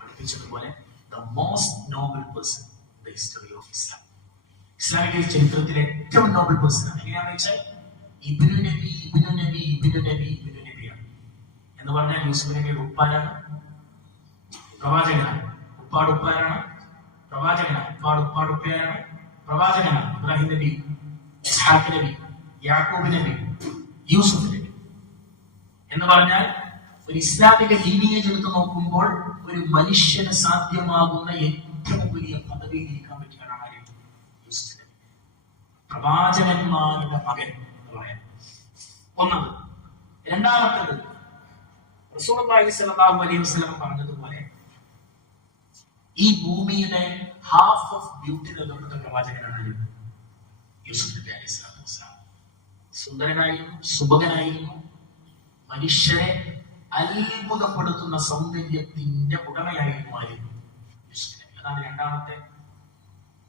പഠിപ്പിച്ചതുപോലെ the most noble person in the history of Islam. ഇസ്ലാമിക ചരിത്രത്തിലെ ഏറ്റവും നോബൽ പേഴ്സൺ എങ്ങനെയാണെന്ന് വെച്ചാൽ ഇബ്നു നബിയാണ്. എന്ന് പറഞ്ഞാൽ യൂസുഫ് നബിയുടെ ഉപ്പാരാണ്, പ്രവാചകനാണ്. ഉപ്പാട് ഉപ്പാരാണ്, പ്രവാചകനാണ്. ഉപ്പാട് ഉപ്പയാരാണ്, പ്രവാചകനാണ്. ഇബ്രാഹിം നബി, ഇസ്ഹാഖ് നബി, യാക്കൂബ് നബി, യൂസുഫ് നബി. എന്ന് പറഞ്ഞാൽ ഒരു ഇസ്ലാമിക ലീനിയേജ് എടുത്ത് നോക്കുമ്പോൾ ഒരു മനുഷ്യന് സാധ്യമാകുന്ന ഏറ്റവും വലിയ പദവിയിൽ ഇരിക്കാൻ പറ്റിയ ആളാണ് യൂസുഫ് നബി, പ്രവാചകന്മാരുടെ മകൻ എന്ന് പറയാം. ഒന്നത്. രണ്ടാമത്തത്, റസൂലുള്ളാഹി സ്വല്ലല്ലാഹു അലൈഹി വസല്ലം പറഞ്ഞതുപോലെ ഈ ഭൂമിയുടെ ഹാഫ് ഓഫ് ബ്യൂട്ടി നൽകപ്പെട്ട പ്രവാചകനാണ് യൂസുഫ് നബി അലൈഹി സ്വലാത്തു വസ്സലാം. സുന്ദരനായിരുന്നു, സുഭകനായിരുന്നു, മനുഷ്യരെ അത്ഭുതപ്പെടുത്തുന്ന സൗന്ദര്യത്തിന്റെ ഉടമയായിരുന്നു യൂസുഫ് നബി. അതാണ് രണ്ടാമത്തെ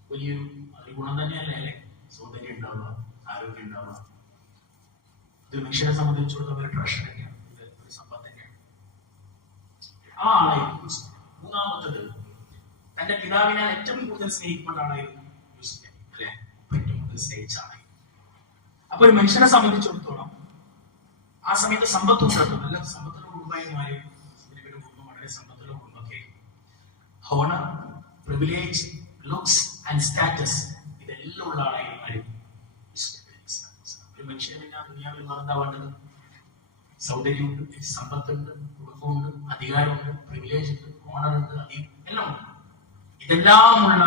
വലിയൊരു ഗുണം തന്നെയല്ലേ, അല്ലെ? സൗന്ദര്യം ഉണ്ടാവുക, ആരോഗ്യം ഉണ്ടാവുക. ഇത് മനുഷ്യരെ സംബന്ധിച്ചിടത്തോളം ഒരു ട്രഷർ തന്നെയാണ്, ഒരു സമ്പത്ത് തന്നെയാണ്. ആ ആളായിരുന്നു യൂസുഫ് നബി. മൂന്നാമത്തത്, തന്റെ പിതാവിനാൽ ഏറ്റവും കൂടുതൽ സ്നേഹിക്കപ്പെട്ട ആളായിരുന്നു യൂസുഫ് നബി, അല്ലെ? ഏറ്റവും കൂടുതൽ സ്നേഹിച്ച ആളായിരുന്നു. അപ്പൊ ഒരു മനുഷ്യനെ സംബന്ധിച്ചിടത്തോളം ആ സമയത്ത് സമ്പത്തും നല്ല സമ്പത്തിന്റെ കുടുംബമായിരുന്നു honour, privilege, looks and status, ഇതെല്ലാം ഉള്ള ആളായിരുന്നു ഒരു മനുഷ്യനെ പിന്നെ ദുനിയാവിൽ മറന്നാ വേണ്ടത്. സൗന്ദര്യമുണ്ട്, സമ്പത്തുണ്ട്, കുടുംബമുണ്ട്, അധികാരമുണ്ട്, പ്രിവിലേജ് ഉണ്ട്, ഓണർ ഉണ്ട്, എല്ലാം ഉണ്ട്. ഇതെല്ലാമുള്ള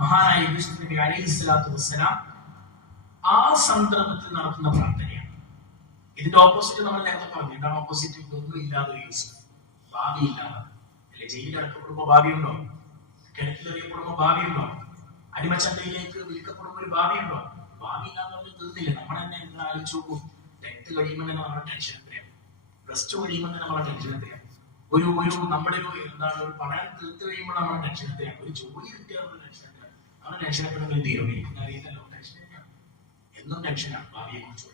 മഹാനായ യൂസുഫ് നബി അലൈഹിസ്സലാത്തു വസ്സലാം ആ സന്ദർഭത്തിൽ നടത്തുന്ന പ്രാർത്ഥനയാണ്. ഇതിന്റെ ഓപ്പോസിറ്റ് നമ്മൾ നേരത്തെ പറഞ്ഞു. എന്താണ് ഓപ്പോസിറ്റ്? ഒന്നും ഇല്ലാതെ ഒരു യൂസുഫ്, ഭാവി ഇല്ലാതെ. അല്ലെ, ജയിലിൽ അടക്കപ്പെടുമ്പോ ഭാവിയുണ്ടോ? കിണറ്റിലെറിയപ്പെടുമ്പോ ഭാവിയുണ്ടോ? അടിമച്ചന്തയിലേക്ക് വിൽക്കപ്പെടുമ്പോ ഒരു ഭാവിയുണ്ടോ? ഭാവി ഇല്ലാതെ തീർന്നില്ല. നമ്മൾ തന്നെ നിങ്ങൾ ആലോചിച്ച് നോക്കൂ. 10th കഴിയുമ്പോൾ തന്നെ നമ്മുടെ ടെൻഷൻ എത്രയാണ്, +2 കഴിയുമ്പോൾ തന്നെ നമ്മുടെ ടെൻഷൻ എത്രയാണ്, ഒരു നമ്മുടെ ഒരു പഠനം തീർത്ത് കഴിയുമ്പോൾ നമ്മുടെ ടെൻഷൻ എത്രയാണ്, ഒരു ജോലി കിട്ടിയാൽ നമ്മുടെ ടെൻഷൻ എത്രയാണ്. നമ്മുടെ ടെൻഷൻ എപ്പോഴും തീരുമാനിക്കുന്ന അറിയില്ലല്ലോ. ടെൻഷൻ തന്നെയാണ്, എന്നും ടെൻഷനാണ് ഭാവിയെ കുറിച്ച്.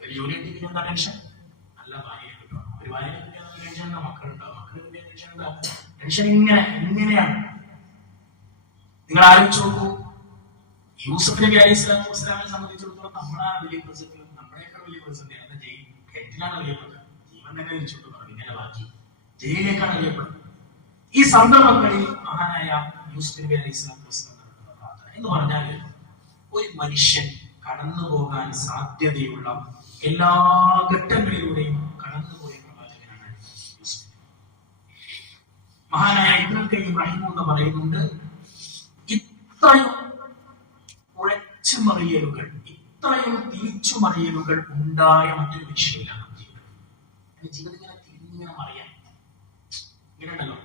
ഒരു ജോലി കിട്ടി എന്താ ടെൻഷൻ? നല്ല ഭാര്യയെ കിട്ടണം. ഒരു ഭാര്യയെ കിട്ടിയാൽ ടെൻഷൻ എന്താ? മക്കളുണ്ടാവും. മക്കളെ കിട്ടിയ ടെൻഷൻ എന്താ? ടെൻഷൻ ഇങ്ങനെയാണ്. നിങ്ങൾ ആലോചിച്ച് നോക്കൂ. യൂസുഫ് നബി അലൈഹിസ്സലാത്തു വസ്സലാമിനെ സംബന്ധിച്ചിടത്തോളം നമ്മളാണ് വലിയ പ്രതിസന്ധി, നമ്മളെക്കാൾ വലിയ പ്രതിസന്ധിയാണ്. എന്താ? കെറ്റിലാണ് അറിയപ്പെടുന്നത്. ജീവൻ തന്നെ തിരിച്ചുകൊണ്ട് പറഞ്ഞു, ഇങ്ങനെ ബാക്കി ജയിലിലേക്കാണ് അറിയപ്പെടുന്നത്. ഈ സന്ദർഭങ്ങളിൽ മഹാനായ യൂസുഫ് നബി അലൈഹിസ്സലാത്തു വസ്സലാം നടത്തുന്ന പ്രാർത്ഥന എന്ന് പറഞ്ഞാൽ, ഒരു മനുഷ്യൻ കടന്നു പോകാൻ സാധ്യതയുള്ള എല്ലാ ഘട്ടങ്ങളിലൂടെയും കടന്നുപോയ പ്രവാചകനാണ് യൂസുഫ്. മഹാനായ ഇബ്നുൽ ഖയ്യിം റഹിമഹുല്ലാഹ് പറയുന്നുണ്ട്, ഇത്രയും ഉഴച്ചുമറിയലുകൾ, ഇത്രയും തിരിച്ചുമറിയലുകൾ ഉണ്ടായ മറ്റൊരു വിഷയമില്ല ജീവിതം. ഇങ്ങനെ തിരിഞ്ഞിങ്ങനെ മറിയാം, ഇങ്ങനെ ഉണ്ടല്ലോ,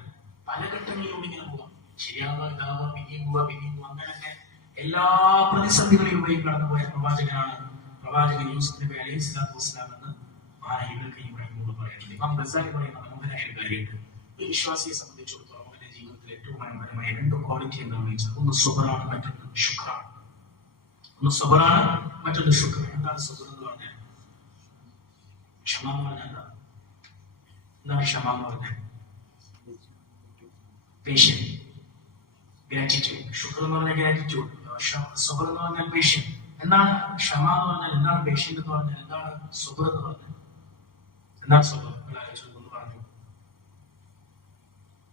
പല ഘട്ടങ്ങളിലൂടെ ഇങ്ങനെ പോവാം. ശരിയാവുക, ഇതാവുക, പിന്നെയും പോവുക. അങ്ങനെയൊക്കെ എല്ലാ പ്രതിസന്ധികളിലൂടെയും കടന്നുപോയ പ്രവാചകനാണ് പ്രവാചകൻ യൂസുഫ് നബി അലൈഹിസ്സലാത്തു വസ്സലാം എന്ന് മഹാനായ ഇബ്നുൽ ഖയ്യിം റഹിമഹുല്ലാഹ് പറയുന്നത്. ഇമാം ഗസാലി പറയുന്ന മനോഹരമായ ഒരു കാര്യമുണ്ട്. ഒരു വിശ്വാസിയെ സംബന്ധിച്ചിടത്തോളം അവന്റെ ജീവിതത്തിൽ ഏറ്റവും മനോഹരമായ 2 ക്വാളിറ്റി എന്താണെന്ന് വെച്ചാൽ, ഒന്ന് സുബ്റാണ്, മറ്റൊന്ന് ശുക്റാണ്. ഒന്ന് സുബ്റാണ്, മറ്റൊന്ന് ശുക്ർ. എന്താണ് സുബ്ർ എന്ന് പറഞ്ഞാൽ? ക്ഷമ എന്ന് പറഞ്ഞാൽ എന്താണ് ക്ഷമ എന്ന് പറഞ്ഞാൽ? Patience, gratitude. ശുക്ർ എന്ന് പറഞ്ഞാൽ ഗ്രാറ്റിറ്റ്യൂഡ്, സുബ്ർ എന്ന് പറഞ്ഞാൽ പേഷ്യൻ. എന്താണ് ക്ഷമ എന്ന് പറഞ്ഞാൽ? എന്താണ് പേഷ്യന്റ് എന്ന് പറഞ്ഞാൽ? എന്താണ് സുബ്ർ എന്ന് പറഞ്ഞാൽ? എന്താണ് സുബ്ർ? ഒന്ന് പറഞ്ഞു.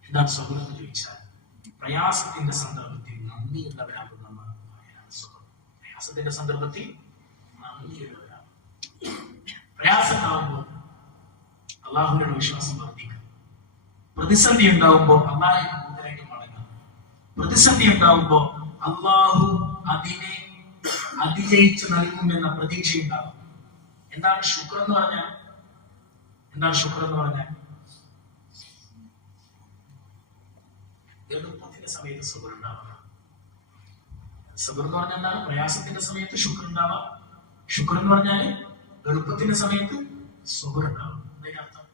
എന്താണ് സുബ്ർ എന്ന് ചോദിച്ചാൽ, പ്രയാസത്തിന്റെ സന്ദർഭത്തിൽ നന്ദിയുള്ളവരാകുന്ന സുബ്ർ. പ്രയാസത്തിന്റെ സന്ദർഭത്തിൽ നന്ദിയുള്ളവരാകും. പ്രയാസം ഉണ്ടാവുമ്പോൾ അള്ളാഹുവിന്റെ വിശ്വാസം വർദ്ധിക്കും. പ്രതിസന്ധി ഉണ്ടാവുമ്പോൾ അള്ളാഹുവിനെ കൂടുതലായിട്ട് മടങ്ങും. പ്രതിസന്ധി ഉണ്ടാവുമ്പോൾ അള്ളാഹു അതിനെ അതിജയിച്ച് നൽകുമെന്ന പ്രതീക്ഷ ഉണ്ടാകും. എന്താണ് ശുക്ർ എന്ന് പറഞ്ഞാൽ? എന്താണ് ശുക്ർ എന്ന് പറഞ്ഞാൽ? എളുപ്പത്തിന്റെ സമയത്ത് സുബ്ർ ഉണ്ടാവുക. സുബ്ർ എന്ന് പറഞ്ഞാൽ എന്താണ്? പ്രയാസത്തിന്റെ സമയത്ത് ശുക്ർ ഉണ്ടാവുക. ശുക്ർ എന്ന് പറഞ്ഞാൽ എളുപ്പത്തിന്റെ സമയത്ത് സുബ്ർ ഉണ്ടാവും. അതിന്റെ അർത്ഥം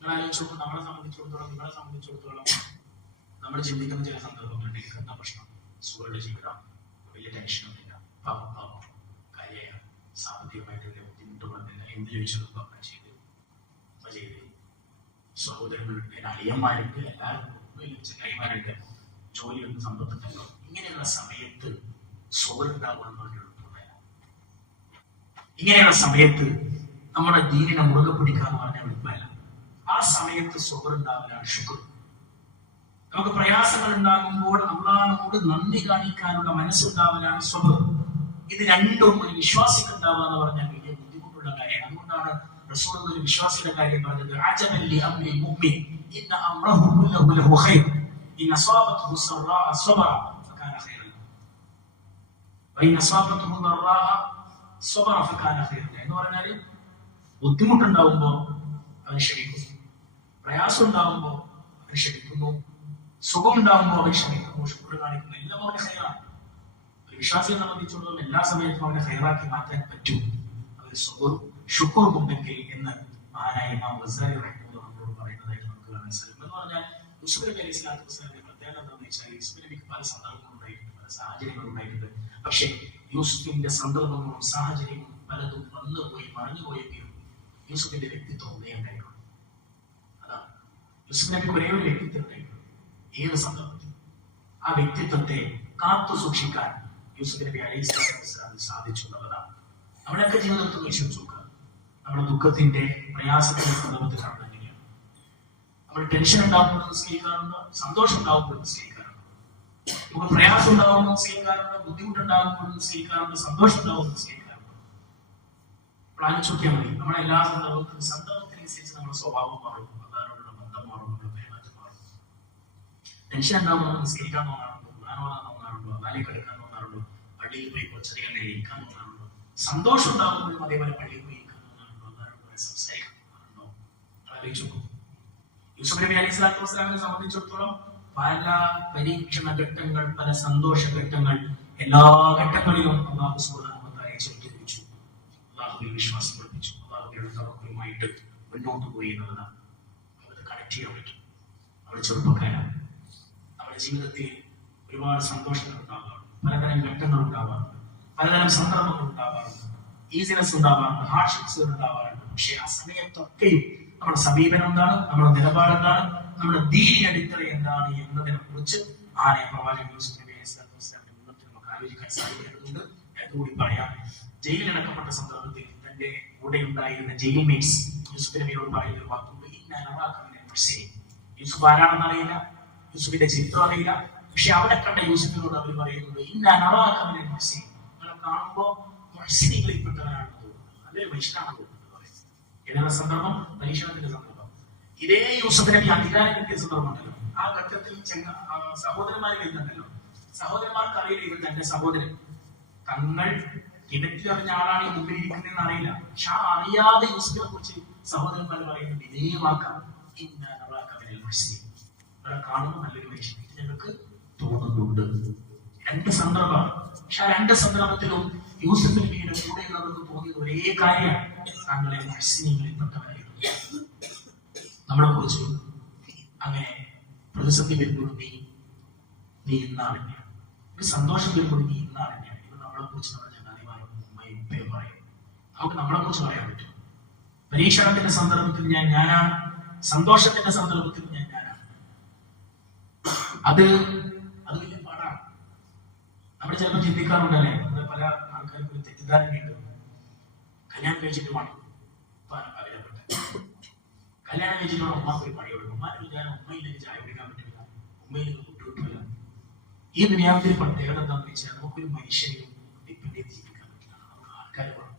നിങ്ങൾ ആലോചിച്ചു. നമ്മളെ സംബന്ധിച്ചിടത്തോളം, നിങ്ങളെ സംബന്ധിച്ചിടത്തോളം നമ്മൾ ചിന്തിക്കുന്ന ചില സന്ദർഭങ്ങളുണ്ട്. എനിക്ക് എന്താ പ്രശ്നം? സുഖമുള്ള ജീവിതം, വലിയ ടെൻഷനൊന്നുമില്ല, പാവം കാര്യമാണ്, സാമ്പത്തികമായിട്ട് വലിയ ബുദ്ധിമുട്ടുകളൊന്നുമില്ല. എന്ത് ചോദിച്ചതും ചെയ്ത് സഹോദരങ്ങളുണ്ട്, അളിയന്മാരുണ്ട്, എല്ലാവരും ചെങ്ങായിമാരുണ്ട്, ജോലിയൊന്നും സമ്പത്തുണ്ടല്ലോ. ഇങ്ങനെയുള്ള സമയത്ത് സുഖം ഉണ്ടാവുക എളുപ്പമല്ല. ഇങ്ങനെയുള്ള സമയത്ത് നമ്മുടെ ദീനിനെ മുറുകെ പിടിക്കാന്ന് പറഞ്ഞാൽ എളുപ്പമല്ല. ആ സമയത്ത് സുഖം ഉണ്ടാവലാണ് ശുക്ർ. നമുക്ക് പ്രയാസങ്ങൾ ഉണ്ടാകുമ്പോൾ അള്ളാഹുവോട് നന്ദി കാണിക്കാനുള്ള മനസ്സുണ്ടാവലാണ് സുബ്ർ. ഇത് രണ്ടും ഒരു വിശ്വാസിക്ക് ഉണ്ടാവുക എന്ന് പറഞ്ഞാൽ വലിയ ബുദ്ധിമുട്ടുള്ള കാര്യമാണ്. അതുകൊണ്ടാണ് റസൂൽ ഒരു വിശ്വാസിയുടെ കാര്യം പറഞ്ഞത്, അജബൻ ലി അംരിൽ മുഅ്മിൻ ഇന്ന അംറഹു കുല്ലഹു ലഹു ഖൈർ ഇൻ അസാബത്ഹു സറാ സബറ ഫകാന ഖൈറൻ വഇൻ അസാബത്ഹു ദറാ സബറ ഫകാന ഖൈറൻ. എന്ന് പറഞ്ഞാൽ ബുദ്ധിമുട്ടുണ്ടാവുമ്പോൾ അവൻ ക്ഷമിക്കുന്നു, പ്രയാസം ഉണ്ടാവുമ്പോൾ അവൻ ക്ഷമിക്കുന്നു, സുഖം ഉണ്ടാകുമ്പോൾ അവൻ ക്ഷമിക്കുന്നു, ശുക്ർ കാണിക്കുന്നു. എല്ലാം അവന്റെ ഖൈറാണ്. ഒരു വിശ്വാസിയെ സംബന്ധിച്ചിടത്തോളം എല്ലാ സമയത്തും അവനെ ഖൈറാക്കി മാറ്റാൻ പറ്റും അവർ ശുക്ർ ഉണ്ടെങ്കിൽ എന്ന് മഹാനായ ഇമാം ഗസാലി റഹിമഹുല്ലാഹ് നമ്മളോട് പറയുന്നതായിട്ട് നമുക്ക് കാണാൻ സാധിക്കും. എന്ന് പറഞ്ഞാൽ യൂസുഫ് നബി അലൈഹിസ്സലാത്തു വസ്സലാമിന്റെ പ്രത്യേകത എന്താണെന്ന് വെച്ചാൽ, യൂസുഫ് നബിക്ക് പല സന്ദർഭങ്ങളും ഉണ്ടായിട്ടുണ്ട്, പല സാഹചര്യങ്ങളും ഉണ്ടായിട്ടുണ്ട്. പക്ഷേ യൂസുഫിന്റെ സന്ദർഭങ്ങളും സാഹചര്യങ്ങളും പലതും വന്നുപോയി മറഞ്ഞുപോയെങ്കിലും യൂസുഫിന്റെ വ്യക്തിത്വം ഒന്നേ ഉണ്ടായിട്ടുള്ളൂ. അതാണ് യൂസുഫ് നബിക്ക് ഒരേ ഒരു വ്യക്തിത്വം ഉണ്ടായിട്ടുള്ളൂ. ഏത് സന്ദർഭത്തിൽ ആ വ്യക്തിത്വത്തെ കാത്തു സൂക്ഷിക്കാൻ യൂസുഫ് നബി അലൈഹിസ്സലാത്തു വസ്സലാമിന് സാധിച്ചു എന്നുള്ളതാണ്. നമ്മുടെയൊക്കെ ജീവിതത്തിൽ വിശ്വസിച്ചു നോക്കുക. നമ്മുടെ ദുഃഖത്തിന്റെ പ്രയാസത്തിന്റെ സന്ദർഭത്തിൽ നമ്മൾ എങ്ങനെയാണ്? നമ്മൾ ടെൻഷൻ ഉണ്ടാകുമ്പോൾ നിസ്കരിക്കാറുണ്ട്, സന്തോഷം ഉണ്ടാകുമ്പോൾ നിസ്കരിക്കാറുണ്ട്, നമുക്ക് പ്രയാസം ഉണ്ടാകുമ്പോൾ നിസ്കരിക്കാറുണ്ട്, ബുദ്ധിമുട്ടുണ്ടാകുമ്പോൾ നിസ്കരിക്കാറുണ്ട്, സന്തോഷം ഉണ്ടാകുമ്പോൾ നിസ്കരിക്കാറുണ്ട്. ആലോചിക്കാൻ മതി, നമ്മുടെ എല്ലാ സന്ദർഭത്തിനനുസരിച്ച് നമ്മുടെ സ്വഭാവം മാറും, അതാനുള്ള ബന്ധം മാറും, നമ്മുടെ പെരുമാറ്റം മാറും. ടെൻഷൻ ഉണ്ടാകുമ്പോൾ നിസ്കരിക്കാൻ തോന്നാറുണ്ടോ, ഖുർആൻ തോന്നാറുണ്ടോ, അതാലേക്ക് എടുക്കാൻ തോന്നാറുണ്ടോ, പള്ളിയിൽ പോയി കുറച്ചധികം നേരം ഇരിക്കാൻ തോന്നാറുണ്ടോ? സന്തോഷം ഉണ്ടാകുമ്പോഴും അതേപോലെ പള്ളിയിൽ പോയി ഇരിക്കാൻ തോന്നാറുണ്ടോ, അതാരോട് സംസാരിക്കാൻ തോന്നാറുണ്ടോ? ആലോചിച്ചു. യൂസുഫ് നബി അലൈഹി സ്വലാത്തു വസ്സലാമിനെ സംബന്ധിച്ചിടത്തോളം പല പരീക്ഷണ ഘട്ടങ്ങൾ, പല സന്തോഷ ഘട്ടങ്ങൾ, എല്ലാ ഘട്ടങ്ങളിലും അല്ലാഹു സുബ്ഹാനഹു വ തആല ചെറുതിരിച്ചു, അല്ലാഹുവിൽ വിശ്വാസം പഠിപ്പിച്ചു, അല്ലാഹുവിന്റെ തവക്കുലുമായിട്ട് മുന്നോട്ട് പോയി എന്നുള്ളതാണ്. അവർക്ക് കണക്ട് ചെയ്യാൻ പറ്റും. അവർ ചെറുപ്പക്കാരാണ്, അവരുടെ ജീവിതത്തിൽ ഒരുപാട് സന്തോഷങ്ങൾ ഉണ്ടാകാറുണ്ട്, പലതരം ഘട്ടങ്ങൾ ഉണ്ടാവാറുണ്ട്, പലതരം സന്ദർഭങ്ങൾ ഉണ്ടാവാറുണ്ട്, ഈസിനെസ് ഉണ്ടാവാറുണ്ട്, ഹാർഡ്ഷിപ്സുകൾ ഉണ്ടാവാറുണ്ട്. പക്ഷെ ആ സമയത്തൊക്കെയും നമ്മുടെ സമീപനം എന്താണ്, നമ്മുടെ നിലപാട് എന്താണ്, നമ്മുടെ ദീനി അടിത്തറ എന്താണ് എന്നതിനെ കുറിച്ച് ആരെ പ്രവാചകൻ യൂസുഫ് നബി അലൈഹി സ്വലാത്തു വസ്സലാമിന്റെ മുന്നത്തിൽ നമുക്ക് ആലോചിക്കാൻ സാധിക്കേണ്ടതുണ്ട്. അതുകൂടി പറയാം. ജയിലിലടക്കപ്പെട്ട സന്ദർഭത്തിൽ തന്റെ കൂടെ ഉണ്ടായിരുന്ന ജയിൽ മേറ്റ്സ് യൂസുഫ് നബിയോട് പറയുന്ന ഒരു വാക്കുണ്ട്, യൂസുഫ് ആരാണെന്ന് അറിയില്ല, യൂസുഫിന്റെ ചരിത്രം അറിയില്ല, പക്ഷെ അവിടെ കണ്ട യൂസുഫിനോട് അവർ പറയുന്നത് നിങ്ങളെ കാണുമ്പോ മുഹ്സിനികളിൽപ്പെട്ടവരാണെന്ന് തോന്നുന്നത്, നല്ലൊരു മനുഷ്യനാണെന്ന് തോന്നുന്നത്. ഏതാണ് സന്ദർഭം? പരീക്ഷണത്തിന്റെ സന്ദർഭം. ഇതേ യൂസുഫ് നബി അധികാരം കിട്ടിയ സന്ദർഭമുണ്ടല്ലോ, ആ ഘട്ടത്തിൽ സഹോദരന്മാരെ വരുന്നുണ്ടല്ലോ, സഹോദരന്മാർക്ക് അറിയില്ല ഇത് തന്റെ സഹോദരൻ, തങ്ങൾ കിടക്കിലറിഞ്ഞ ആളാണ് ഈ മുമ്പിൽ ഇരിക്കുന്നതെന്ന് അറിയില്ല. പക്ഷെ ആ അറിയാതെ യൂസുഫിനെ കുറിച്ച് സഹോദരന്മാർ പറയുന്നുണ്ട് ഇതേ വാക്കാം, കാണുമ്പോൾ നല്ലൊരു മനുഷ്യൻ ഞങ്ങൾക്ക് തോന്നുന്നുണ്ട്. രണ്ട് സന്ദർഭമാണ്, പക്ഷെ ആ രണ്ട് സന്ദർഭത്തിലും യൂസുഫ് നബിയുടെ കൂടെ ഉള്ളവർക്ക് തോന്നിയത് ഒരേ കാര്യമാണ്, താങ്കളെ മുഹ്സിനീങ്ങളിൽപ്പെട്ടവരായിരുന്നു. നമ്മളെ കുറിച്ച് അങ്ങനെ പ്രതിസന്ധി വരുമ്പോൾ നീ ഇന്നാണ്, ഒരു സന്തോഷം വരുമ്പോൾ നീ ഇന്നാണ്. ഇത് നമ്മളെ കുറിച്ച് നമ്മുടെ ചങ്ങാതിമാരും ഉമ്മയും ഉപ്പയും പറയും, നമുക്ക് നമ്മളെ കുറിച്ച് പറയാൻ പറ്റും. പരീക്ഷണത്തിന്റെ സന്ദർഭത്തിൽ ഞാനാണ്, സന്തോഷത്തിന്റെ സന്ദർഭത്തിൽ ഞാനാണ്. അത് വലിയ പാടാണ്. നമ്മൾ ചിലപ്പോൾ ചിന്തിക്കാറുണ്ടല്ലേ, പല ആൾക്കാർക്കും ഒരു തെറ്റിദ്ധാരണയുണ്ട്, കല്യാണം കഴിച്ചിട്ട് വേണം കല്യാണം കഴിച്ചിട്ടാണ് ഉമ്മാക്ക് ഒരു പണി കൊടുക്കും. ഉമ്മാന്റെ വിചാരം ഉമ്മയിലേക്ക് ചായ കുടിക്കാൻ പറ്റില്ല, ഉമ്മയിലേക്ക് ഫുഡ് കിട്ടില്ല. ഈ ദുനിയാവിന്റെ പ്രത്യേകത എന്താണെന്ന് വെച്ചാൽ നമുക്കൊരു മനുഷ്യനെയും ഡിപ്പെൻഡ് ചെയ്ത് ജീവിക്കാൻ പറ്റില്ല. നമുക്ക് ആൾക്കാർ വേണം.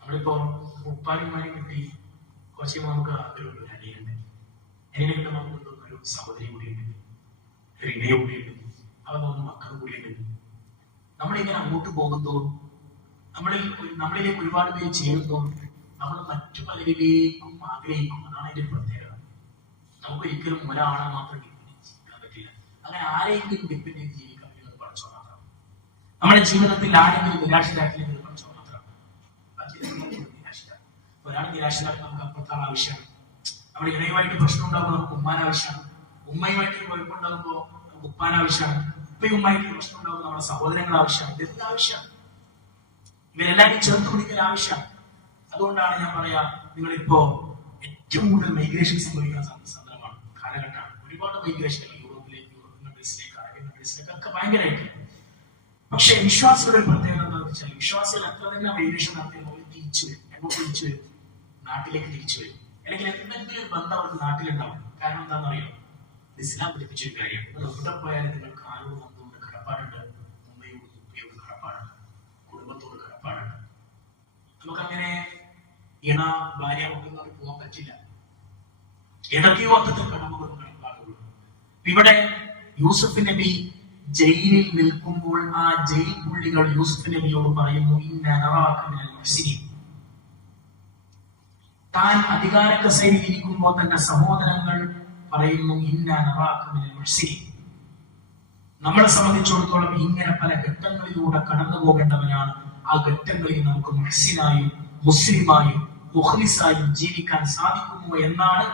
നമ്മളിപ്പോ ഉപ്പാനിമാരെ കിട്ടി കുറച്ച് നമുക്ക് ഒരു അനിയുണ്ട്, അനിയനെ കിട്ടുമ്പോൾ നമുക്ക് തോന്നുന്ന ഒരു സഹോദരി കൂടിയുണ്ട്, ഒരു ഇണയ കൂടിയുണ്ട്, അവ തോന്നുന്ന മക്കളും കൂടിയുണ്ട്. നമ്മളിങ്ങനെ അങ്ങോട്ട് പോകുന്നതോറും നമ്മളിലേക്ക് ഒരുപാട് പേര് ചെയ്യുന്നതോറും നമ്മൾ മറ്റു പലരിലേക്കും ആഗ്രഹിക്കും. അതാണ് അതിന്റെ പ്രത്യേകത. നമുക്കൊരിക്കലും ഒരാളെ മാത്രം ഡിപ്പെൻഡ് ജീവിക്കാൻ പറ്റില്ല. അങ്ങനെ ആരെങ്കിലും ഡിപ്പെൻഡ് ചെയ്ത് ജീവിക്കാൻ പറ്റുന്നത് പഠിച്ചോ മാത്രം. നമ്മുടെ ജീവിതത്തിൽ ആരെങ്കിലും നിരാശരാക്കിയത് പഠിച്ചോ മാത്രം. ഒരാൾ നിരാശരാക്കി നമുക്ക് അപ്പുറത്താണ് ആവശ്യമാണ്. നമ്മുടെ ഇണയുമായിട്ട് പ്രശ്നം ഉണ്ടാകുമ്പോൾ നമുക്ക് ഉമ്മാൻ ആവശ്യമാണ്, ഉമ്മയുമായിട്ട് കുഴപ്പമുണ്ടാകുമ്പോൾ നമുക്ക് ഉപ്പാൻ ആവശ്യമാണ്, ഉപ്പയും ഉമ്മായിട്ട് പ്രശ്നം ഉണ്ടാകുമ്പോൾ നമ്മുടെ സഹോദരങ്ങൾ ആവശ്യമാണ്. ഇതെല്ലാം ആവശ്യമാണ്. ഇവരെല്ലാവരും ചേർത്ത് പിടിക്കൽ ആവശ്യമാണ്. അതുകൊണ്ടാണ് ഞാൻ പറയാ, നിങ്ങളിപ്പോ ഏറ്റവും കൂടുതൽ മൈഗ്രേഷൻ സംഭവിക്കുന്ന സന്ദർഭമാണ്, കാലഘട്ടമാണ്. ഒരുപാട് മൈഗ്രേഷൻ യൂറോപ്പിലേക്ക്, യൂറോപ്യൻ കൺട്രീസിലേക്ക്, അറേബ്യൻ കൺട്രീസിലേക്ക് ഒക്കെ ഭയങ്കരമായിട്ട്. പക്ഷെ വിശ്വാസികളുടെ ഒരു പ്രത്യേകത എന്താണെന്ന് വെച്ചാൽ, വിശ്വാസികൾ എത്ര തന്നെ മൈഗ്രേഷൻ നടത്തിയാൽ തിരിച്ചു വരും. എങ്ങോട്ട് തിരിച്ചു വരും? നാട്ടിലേക്ക് തിരിച്ചു വരും. അല്ലെങ്കിൽ എന്തെങ്കിലും ഒരു ബന്ധം അവർക്ക് നാട്ടിലുണ്ടാവും. കാരണം എന്താണെന്ന് അറിയാം, ഇസ്ലാം പഠിപ്പിച്ചൊരു കാര്യം, നിങ്ങൾ എവിടെ പോയാലും നിങ്ങൾക്ക് ആരോട് ബന്ധമുണ്ട്, കടപ്പാടുണ്ട്, ഉമ്മയോട് ഉപ്പയോട് കടപ്പാടുണ്ട്, കുടുംബത്തോട് കടപ്പാടുണ്ട്. നമുക്കങ്ങനെ ഇണ ഭാര്യ കൊണ്ടൊന്നും പോകാൻ പറ്റില്ല. ഏതൊക്കെയോ അർത്ഥത്തിൽ കടമകളും കടപ്പാടുകളും. ഇവിടെ യൂസുഫ് നബി ജയിലിൽ നിൽക്കുമ്പോൾ ആ ജയിൽ പുള്ളികൾ യൂസുഫ് നബിയോട് പറയുന്നു, താൻ അധികാര കസേരയിൽ ഇരിക്കുമ്പോൾ തന്റെ സഹോദരങ്ങൾ പറയുന്നു, നമ്മളെ സംബന്ധിച്ചിടത്തോളം ഇങ്ങനെ പല ഘട്ടങ്ങളിലൂടെ കടന്നു പോകേണ്ടവനാണ്. ആ ഘട്ടങ്ങളിൽ നമുക്ക് മുഹ്സിനായും മുസ്ലിമായും മുഖ്ലിസായും ജീവിക്കാൻ സാധിക്കുമോ എന്നാണ്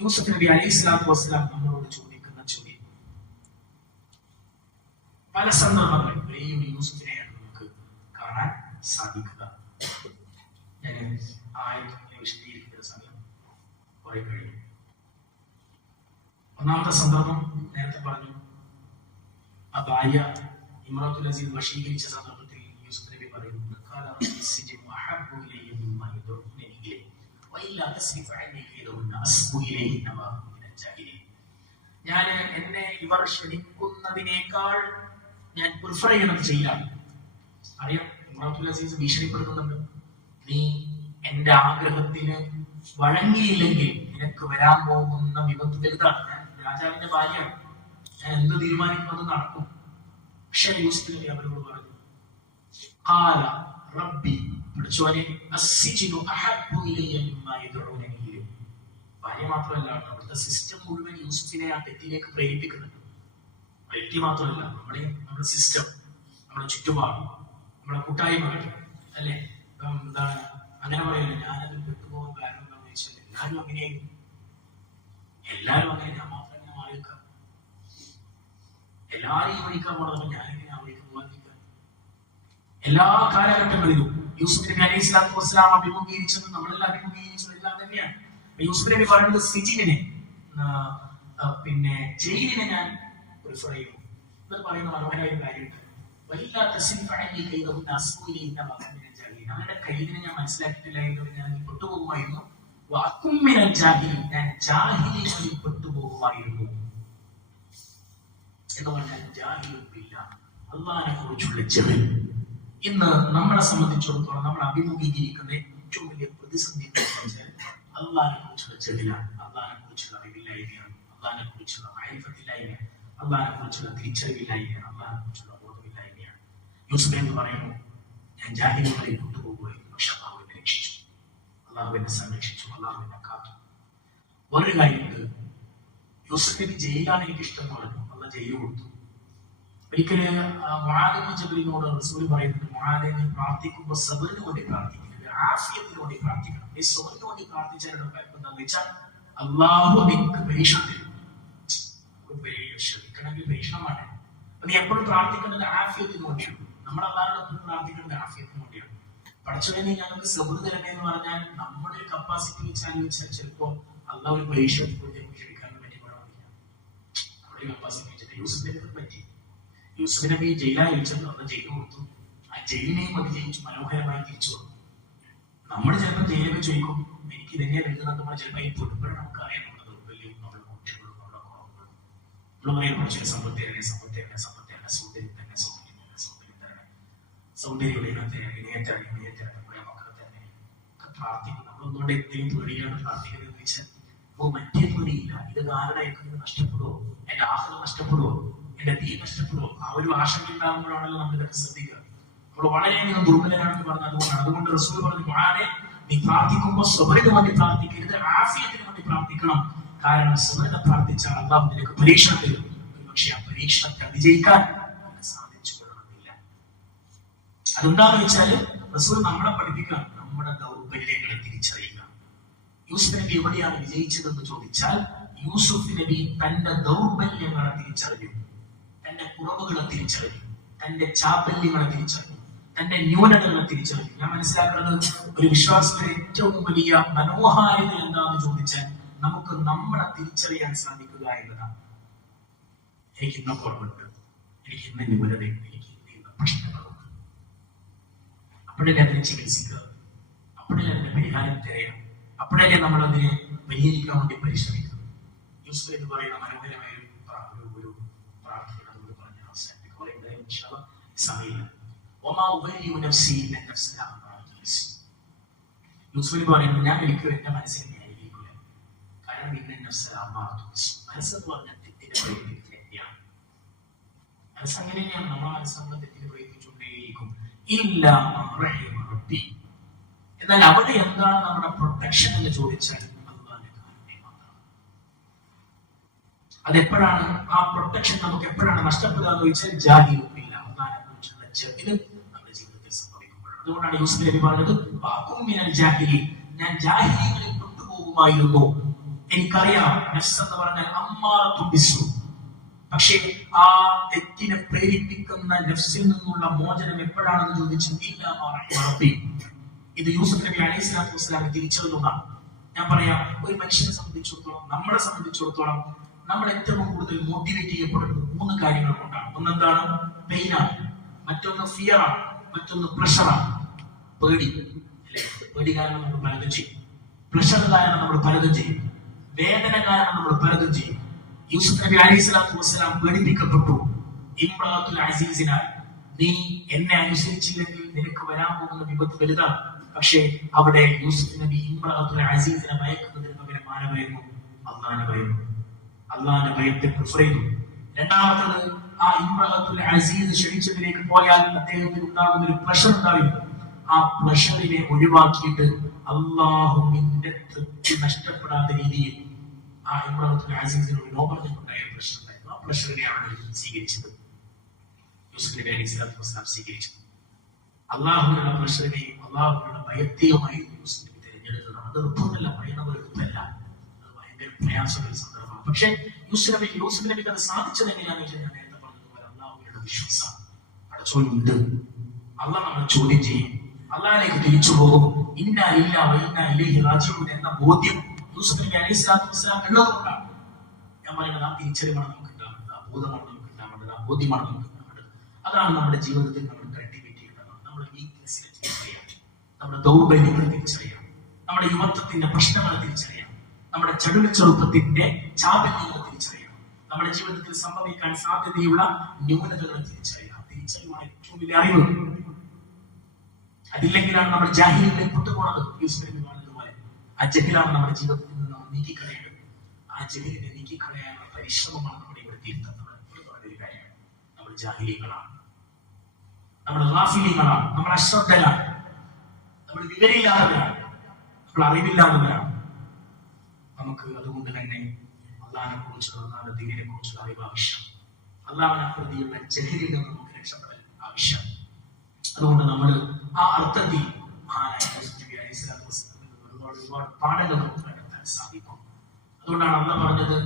യൂസുഫ് നബി അലൈഹി സ്വലാത്തു വസ്സലാം നമ്മളോട് ചോദിക്കുന്ന ചോദ്യം. പല സന്ദർഭങ്ങളിൽ ഒരേയും യൂസുഫിനെയാണ് നമുക്ക് കാണാൻ സാധിക്കുക. ഞാൻ ആയത്തിനെ വിശദീകരിക്കുന്ന സമയം കുറെ കഴിഞ്ഞു. ഒന്നാമത്തെ സന്ദർഭം നേരത്തെ പറഞ്ഞു, ആ ഭാര്യ ഇമ്രാത്തുൽ അസീസ് വശീകരിച്ച സന്ദർഭത്തിൽ യൂസുഫ് നബി പറയുന്നു, ഞാൻ എന്നെ ഇവർ ക്ഷണിക്കുന്നതിനേക്കാൾ ഞാൻ പ്രിഫർ ചെയ്യണം ചെയ്യാൻ. അറിയാം, ഇമ്രാത്തുൽ അസീസ് ഭീഷണിപ്പെടുത്തുന്നുണ്ട്. നീ എന്റെ ആഗ്രഹത്തിന് വഴങ്ങിയില്ലെങ്കിൽ നിനക്ക് വരാൻ പോകുന്ന വിപത്ത് വലുതാണ്. ഞാൻ രാജാവിന്റെ ഭാര്യയാണ്, ഞാൻ എന്ത് തീരുമാനിക്കുന്നത് നടക്കും. പക്ഷെ യൂസുഫ് നബി അവരോട് പറഞ്ഞു, ഖാല റബ്ബി, പഠിച്ചോനെ, അസ്സിജ്നു അഹബ്ബു ഇലയ്യ മിമ്മാ യദ്ഉനനി ഇലൈഹി. ഭാര്യ മാത്രമല്ല, അവിടുത്തെ സിസ്റ്റം മുഴുവൻ യൂസുഫിനെ ആ തെറ്റിലേക്ക് പ്രേരിപ്പിക്കുന്നുണ്ട്. വ്യക്തി മാത്രമല്ല, നമ്മുടെ സിസ്റ്റം, നമ്മുടെ ചുറ്റുപാട്, നമ്മുടെ കൂട്ടായ്മകൾ, അല്ലെ? എന്താണ് അങ്ങനെ പറയുന്നത്? ഞാനതിൽ പെട്ടുപോകാൻ കാരണം എന്താണെന്ന് വെച്ചാൽ എല്ലാവരും അങ്ങനെയായിരുന്നു. എല്ലാവരും അങ്ങനെ, ഞാൻ മാത്രം ഇങ്ങനെ മാറിയേക്കാം. എല്ലാവരും വഴിക്കാൻ പോണത് ഞാനിങ്ങനെ ആ വഴിക്ക് പോകാതിരിക്കാൻ. എല്ലാ കാലഘട്ടങ്ങളിലും യൂസുഫ് നബി അലൈഹി സ്വലാത്തു വസ്സലാം അഭിമുഖീകരിച്ചത് നമ്മളെല്ലാം അഭിമുഖീകരിച്ചത് എല്ലാം തന്നെയാണ്. യൂസുഫ് നബി പറയുന്നത് സിജിനെ, പിന്നെ ജയിലിനെ ഞാൻ പ്രിഫർ ചെയ്യുന്നു എന്ന് പറയുന്ന മനോഹരമായ ഒരു കാര്യമുണ്ട്. അവരുടെ കയ്യിനെ ഞാൻ മനസ്സിലാക്കിയിട്ടില്ല എങ്കിൽ ഞാൻ പെട്ടുപോകുമായിരുന്നു. ഞാൻ ജാഹിലികളിൽ പെട്ടുപോകുമായിരുന്നു എന്ന് പറഞ്ഞാൽ ജാഹിലില്ല. അള്ളാഹിനെ കുറിച്ചുള്ള ജഹൽ ഇന്ന് നമ്മളെ സംബന്ധിച്ചിടത്തോളം നമ്മൾ അഭിമുഖീകരിക്കുന്ന ഏറ്റവും വലിയ പ്രതിസന്ധി അള്ളാഹിനെ കുറിച്ചുള്ള ജഹലാണ്. അള്ളാഹിനെ കുറിച്ചുള്ള അറിവില്ലായ്മയാണ്, അള്ളാഹിനെ കുറിച്ചുള്ള ആരിഫത്തില്ലായ്മയാണ്, അള്ളാഹിനെ കുറിച്ചുള്ള തിരിച്ചറിവില്ലായ്മയാണ്, അള്ളാഹിനെ കുറിച്ചുള്ള ബോധമില്ലായ്മയാണ്. യൂസുഫ് എന്ന് പറയുന്നു, ഞാൻ ജാഹിലികളിൽ കൊണ്ടുപോകുമായിരുന്നു, പക്ഷെ അള്ളാഹു എന്നെ രക്ഷിച്ചു, അള്ളാഹു എന്നെ സംരക്ഷിച്ചു, അള്ളാഹു എന്നെ കാത്തു. വേറൊരു കാര്യമുണ്ട്, യൂസുഫ് നബി ജയിലാണ് എനിക്ക് ഇഷ്ടം എന്ന് പറഞ്ഞു, അള്ളാഹ് ജയിൽ കൊടുത്തു. ഒരിക്കല് മുആദ് ഇബ്നു ജബലിനോട് റസൂൽ പറയുന്നത്, മുആദേ, നീ പ്രാർത്ഥിക്കുമ്പോൾ സബറിന് വേണ്ടി പ്രാർത്ഥിക്കരുത്, ആഫിയത്തിന് വേണ്ടി പ്രാർത്ഥിക്കണം. ഈ സബറിന് വേണ്ടി പ്രാർത്ഥിച്ചാൽ എന്താണെന്ന് വെച്ചാൽ അള്ളാഹു നിനക്ക് പരീക്ഷ തരും. ശ്രമിക്കണമെങ്കിൽ പരീക്ഷണമാണ്. നീ എപ്പോഴും പ്രാർത്ഥിക്കേണ്ടത് ആഫിയത്തിന് വേണ്ടിയാണ്. നമ്മൾ അള്ളാഹുവിനോട് എപ്പോഴും പ്രാർത്ഥിക്കേണ്ടത് ആഫിയത്തിന് വേണ്ടിയാണ്. പഠിച്ചവനെ ഞങ്ങൾക്ക് സബർ തരണേ എന്ന് പറഞ്ഞാൽ നമ്മുടെ ഒരു കപ്പാസിറ്റി വെച്ച് ആലോചിച്ചാൽ ചിലപ്പോൾ അള്ളാഹു ഒരു പരീക്ഷണത്തെ കുറിച്ച് നമുക്ക് ക്ഷമിക്കാനും പറ്റി പാടില്ല. നമ്മുടെ കപ്പാസിറ്റി വെച്ചിട്ട് യൂസുഫിനെ പറ്റി. യൂസുഫ് നബി ജയിലായി വെച്ചത് അന്ന് ജയിൽ കൊടുത്തു. ആ ജയിലിനെയും അതിജയിച്ചു മനോഹരമായി തിരിച്ചു വന്നു. നമ്മൾ ചിലപ്പോൾ ജയിലൊക്കെ ചോദിക്കും, എനിക്ക് ഇതെന്നെ എഴുതുന്നത് നമ്മൾ ചിലപ്പോൾ ഈ പൊടുമ്പോഴും നമുക്ക് അറിയാം നമ്മുടെ ദൗർബല്യവും നമ്മുടെ കുറ്റങ്ങളും നമ്മുടെ കുറവുകളും. നമ്മൾ പറയുന്ന കുറച്ച് സമ്പത്തേനെ സമ്പത്തേനെ സമ്പത്തേനെ സൗന്ദര്യം തന്നെ സൗന്ദര്യം തന്നെ സൗന്ദര്യം തന്നെ സൗന്ദര്യയുടെ ഇണയത്തരാണ് കുറെ മക്കളെ തന്നെ ഒക്കെ പ്രാർത്ഥിക്കും. നമ്മളൊന്നുകൊണ്ട് എന്തെങ്കിലും പേടിയാണ് പ്രാർത്ഥിക്കുന്നത് എന്ന് വെച്ചാൽ മറ്റേ പേടിയില്ല. ഇത് കാരണം എനിക്ക് നഷ്ടപ്പെടുവോ, എന്റെ ആഹ്ലം നഷ്ടപ്പെടുവോ, എന്റെ തീ നഷ്ടപ്പെടുവോ, ആ ഒരു ആശങ്ക ഉണ്ടാകുമ്പോഴാണല്ലോ നമ്മൾ ഇതൊക്കെ ശ്രദ്ധിക്കുക. നമ്മൾ വളരെയധികം ദുർബലനാണെന്ന് പറഞ്ഞത് അതുകൊണ്ടാണ്. അതുകൊണ്ട് റസൂൽ പറഞ്ഞു, മുആദേ, നീ പ്രാർത്ഥിക്കുമ്പോൾ സബറിന് വേണ്ടി പ്രാർത്ഥിക്കരുത്, ആഫിയത്തിന് വേണ്ടി പ്രാർത്ഥിക്കണം. കാരണം സബറിനെ പ്രാർത്ഥിച്ചാൽ അള്ളാഹു നിനക്ക് പരീക്ഷണം തരും. പക്ഷെ ആ പരീക്ഷണത്തെ അതിജയിക്കാൻ സാധിച്ചു കൊള്ളണമെന്നില്ല. അതെന്താന്ന് വെച്ചാല് റസൂൽ നമ്മളെ പഠിപ്പിക്കാൻ നമ്മുടെ ദൗർബല്യങ്ങളെ തിരിച്ചറിയുക. യൂസുഫ് നബി എവിടെയാണ് വിജയിച്ചതെന്ന് ചോദിച്ചാൽ യൂസുഫ് നബി തന്റെ ദൗർബല്യങ്ങളെ തിരിച്ചറിഞ്ഞു, തന്റെ കുറവുകളെ തിരിച്ചറിഞ്ഞു, തന്റെ ചാബല്യങ്ങളെ തിരിച്ചറിഞ്ഞു, തന്റെ ന്യൂനതകളെ തിരിച്ചറിഞ്ഞു. ഞാൻ മനസ്സിലാക്കുന്നത് ഒരു വിശ്വാസത്തിന്റെ ഏറ്റവും വലിയ മനോഹാരിത എന്താണെന്ന് ചോദിച്ചാൽ നമുക്ക് നമ്മളെ തിരിച്ചറിയാൻ സാധിക്കുക എന്നതാണ്. എനിക്ക് ഇന്ന കുറവുണ്ട്, എനിക്ക് ഇന്ന ന്യൂനതയുണ്ട്, എനിക്ക് ഇന്ന പ്രശ്നങ്ങളുണ്ട്. അപ്പോഴല്ലേ അതിനെ ചികിത്സിക്കുക, അപ്പോഴല്ലേ അതിന്റെ പരിഹാരം തിരയാം, അപ്പോഴല്ലേ നമ്മൾ അതിനെ പരിഹരിക്കാൻ വേണ്ടി പരിശ്രമിക്കുക. യൂസുഫ് എന്ന് പറയുന്ന മനോഹരമായ ഒരു പ്രാർത്ഥന നമ്മൾ പറഞ്ഞ അവസാനിപ്പിക്കുക. സമയം യൂസുഫ് പറയുന്നത്, ഞാൻ ഒരിക്കലും എന്റെ മനസ്സിനെ ന്യായീകരിക്കില്ല. കാരണം മനസ്സെന്ന് പറഞ്ഞാൽ തെറ്റിനെ പ്രേരിപ്പിക്കുന്ന തന്നെയാണ്. മനസ്സ് അങ്ങനെ തന്നെയാണ്. നമ്മുടെ മനസ്സ് നമ്മളെ തെറ്റിനെ പ്രേരിപ്പിച്ചുകൊണ്ടേയിരിക്കും. എന്നാൽ അവിടെ എന്താണ് നമ്മുടെ പ്രൊട്ടക്ഷൻ എന്ന് ചോദിച്ചാൽ അതെപ്പോഴാണ് ആ പ്രൊട്ടക്ഷൻ നമുക്ക് എപ്പോഴാണ് നഷ്ടപ്പെടുക എന്ന് ചോദിച്ചാൽ ജാഹിലുമില്ല, അള്ളാഹിനെ കുറിച്ചുള്ള ജഹല് നമ്മുടെ ജീവിതത്തിൽ സംഭവിക്കുമ്പോഴാണ്. അതുകൊണ്ടാണ് യൂസുഫ് നബി പറഞ്ഞത്, ഞാൻ ജാഹിലികളിൽ പെട്ടുപോകുമായിരുന്നു. എനിക്കറിയാം നഫ്സ് എന്ന് പറഞ്ഞാൽ അമ്മാറത്തുൻ ബിസ്സൂ. പക്ഷേ ആ തെറ്റിനെ പ്രേരിപ്പിക്കുന്ന നഫ്സിൽ നിന്നുള്ള മോചനം എപ്പോഴാണെന്ന് ചോദിച്ചാൽ ഇല്ലാ മാ റഹിമ റബ്ബി. ഇത് യൂസുഫ് നബി അലൈഹി സ്വലാത്തു വസ്സലാം തിരിച്ചറിഞ്ഞതാണ്. ഞാൻ പറയാം, ഒരു മനുഷ്യനെ സംബന്ധിച്ചിടത്തോളം, നമ്മളെ സംബന്ധിച്ചിടത്തോളം നമ്മൾ ഏറ്റവും കൂടുതൽ മോട്ടിവേറ്റ് ചെയ്യപ്പെടുന്നത് 3 കാര്യങ്ങൾ കൊണ്ടാണ്. ഒന്നെന്താണ്? പെയിനാണ്, മറ്റൊന്ന് ഫിയറാണ്, മറ്റൊന്ന് പ്രഷറാണ്. പേടി, അല്ലെ? പേടി കാരണം നമ്മൾ പലതും ചെയ്യും. പ്രഷർ കാരണം നമ്മൾ പലതും ചെയ്യും, വേദന കാരണം നമ്മൾ പലതും ചെയ്യും. യൂസുഫ് നബി അലൈഹി സ്വലാത്തു വസ്സലാം പേടിപ്പിക്കപ്പെട്ടു. ഇംറഅത്തുൽ അസീസിനാൽ നീ എന്നെ അനുസരിച്ചില്ലെങ്കിൽ നിനക്ക് വരാൻ പോകുന്ന വിപത്ത് വലുതാണ്. പക്ഷേ അവിടെ യൂസുഫ് നബി ഇംറഅത്തുൽ അസീസിനെ ഭയക്കുന്നതിന് പകരം ആരെ ഭയന്നു? അള്ളാനെ ഭയന്നു. അള്ളാന്റെ ഭയത്തെ പ്രിഫർ ചെയ്തു. രണ്ടാമത്തത്, ആ ഇംറഅത്തുൽ അസീസ് ക്ഷണിച്ചതിലേക്ക് പോയാൽ അദ്ദേഹത്തിന് ഉണ്ടാകുന്ന ഒരു പ്രഷർ ഉണ്ടായിരുന്നു. ആ പ്രഷറിനെ ഒഴിവാക്കിയിട്ട് അള്ളാഹുവിന്റെ തൃപ്തി നഷ്ടപ്പെടാത്ത രീതിയിൽ ആ ഇംറഅത്തുൽ അസീസിനോട് നോ പറഞ്ഞിട്ടുണ്ടായ പ്രഷർ ഉണ്ടായിരുന്നു. ആ പ്രഷറിനെയാണ് സ്വീകരിച്ചത്. യൂസുഫ് നബി അലൈഹി സ്വലാത്തു വസ്സലാം സ്വീകരിച്ചത്. അള്ളാഹുവിനുള്ള പ്രഷറിനെയും അള്ളാഹുവിനുള്ള ഭയത്തെയുമായിരുന്നു യൂസുഫ് നബി തിരഞ്ഞെടുത്തത്. അത് എളുപ്പമല്ല, പറയുന്നത് എളുപ്പമല്ല, അത് ഭയങ്കര പ്രയാസമുള്ള സന്ദർഭമാണ്. പക്ഷെ യൂസുഫ് നബിക്ക് അത് സാധിച്ചത് എങ്ങനെയാണെന്ന് വെച്ചാൽ ഞാൻ നേരത്തെ പറഞ്ഞതുപോലെ അള്ളാഹുവിനുള്ള വിശ്വാസം. അടച്ചോണ്ട് അള്ളാഹ് നമ്മളെ ചോദ്യം ചെയ്യും, അള്ളാഹിലേക്ക് തിരിച്ചു പോകും. ഇന്നാ ലില്ലാഹി വ ഇന്നാ ഇലൈഹി റാജിഊൻ എന്ന ബോധ്യം യൂസുഫ് നബി അലൈഹി സ്വലാത്തു വസ്സലാം ഉള്ളതുകൊണ്ടാണ് ഞാൻ പറയുന്നത്. ആ തിരിച്ചറിവാണ് നമുക്ക് ഉണ്ടാവേണ്ടത്, ആ ബോധമാണ് നമുക്ക് ഉണ്ടാവേണ്ടത്, ആ ബോധ്യമാണ് നമുക്ക് ഉണ്ടാവേണ്ടത്. അതാണ് നമ്മുടെ ജീവിതത്തിൽ നമ്മൾ കൾട്ടിവേറ്റ് ചെയ്യേണ്ടത്. നമ്മുടെ വീക്ക്നെസ്സിനെ തിരിച്ചറിയാം, നമ്മുടെ ദൗർബല്യങ്ങളെ തിരിച്ചറിയാം, നമ്മുടെ യുവത്വത്തിന്റെ പ്രശ്നങ്ങളെ തിരിച്ചറിയാം, നമ്മുടെ ചെറുപ്പത്തിന്റെ ചാബല്യങ്ങളെ തിരിച്ചറിയാം, നമ്മുടെ ജീവിതത്തിൽ സംഭവിക്കാൻ സാധ്യതയുള്ള ന്യൂനതകളെ തിരിച്ചറിയാം. തിരിച്ചറിവാണ് ഏറ്റവും വലിയ അറിവ്. അതില്ലെങ്കിലാണ് നമ്മൾ ജാഹിലിലേക്ക് കൊണ്ടുപോകുന്നത്. യൂസുഫ് നബി പറഞ്ഞതുപോലെ ആ ജഹിലാണ് നമ്മുടെ ജീവിതത്തിൽ നിന്ന് നമ്മൾ നീക്കിക്കളയേണ്ടത്. ആ ജഹിലിനെ നീക്കിക്കളയാനുള്ള പരിശ്രമമാണ് നമ്മുടെ ഇവിടെ തീരുന്നത്. ഒരു കാര്യമാണ്, നമ്മൾ ജാഹിലികളാണ്, നമ്മൾ ഗാഫിലികളാണ്, നമ്മൾ അശ്രദ്ധരാണ്, നമ്മൾ വിവരമില്ലാത്തവരാണ്, നമ്മൾ അറിവില്ലാത്തവരാണ്. നമുക്ക് അതുകൊണ്ട് തന്നെ അള്ളാഹിനെ കുറിച്ചുള്ള, അള്ളാഹിന്റെ ദീനിനെ കുറിച്ചുള്ള അറിവ് ആവശ്യം. അള്ളാഹിനെ പ്രതിയുള്ള ജഹലിൽ നിന്ന് നമുക്ക് രക്ഷപ്പെടൽ ആവശ്യം. അതുകൊണ്ട് നമ്മൾ ആ അർത്ഥത്തിൽ ഒരുപാട് പാഠങ്ങൾ നമുക്ക് കണ്ടെത്താൻ സാധിക്കും. അതുകൊണ്ടാണ് അള്ളാഹ് പറഞ്ഞത്,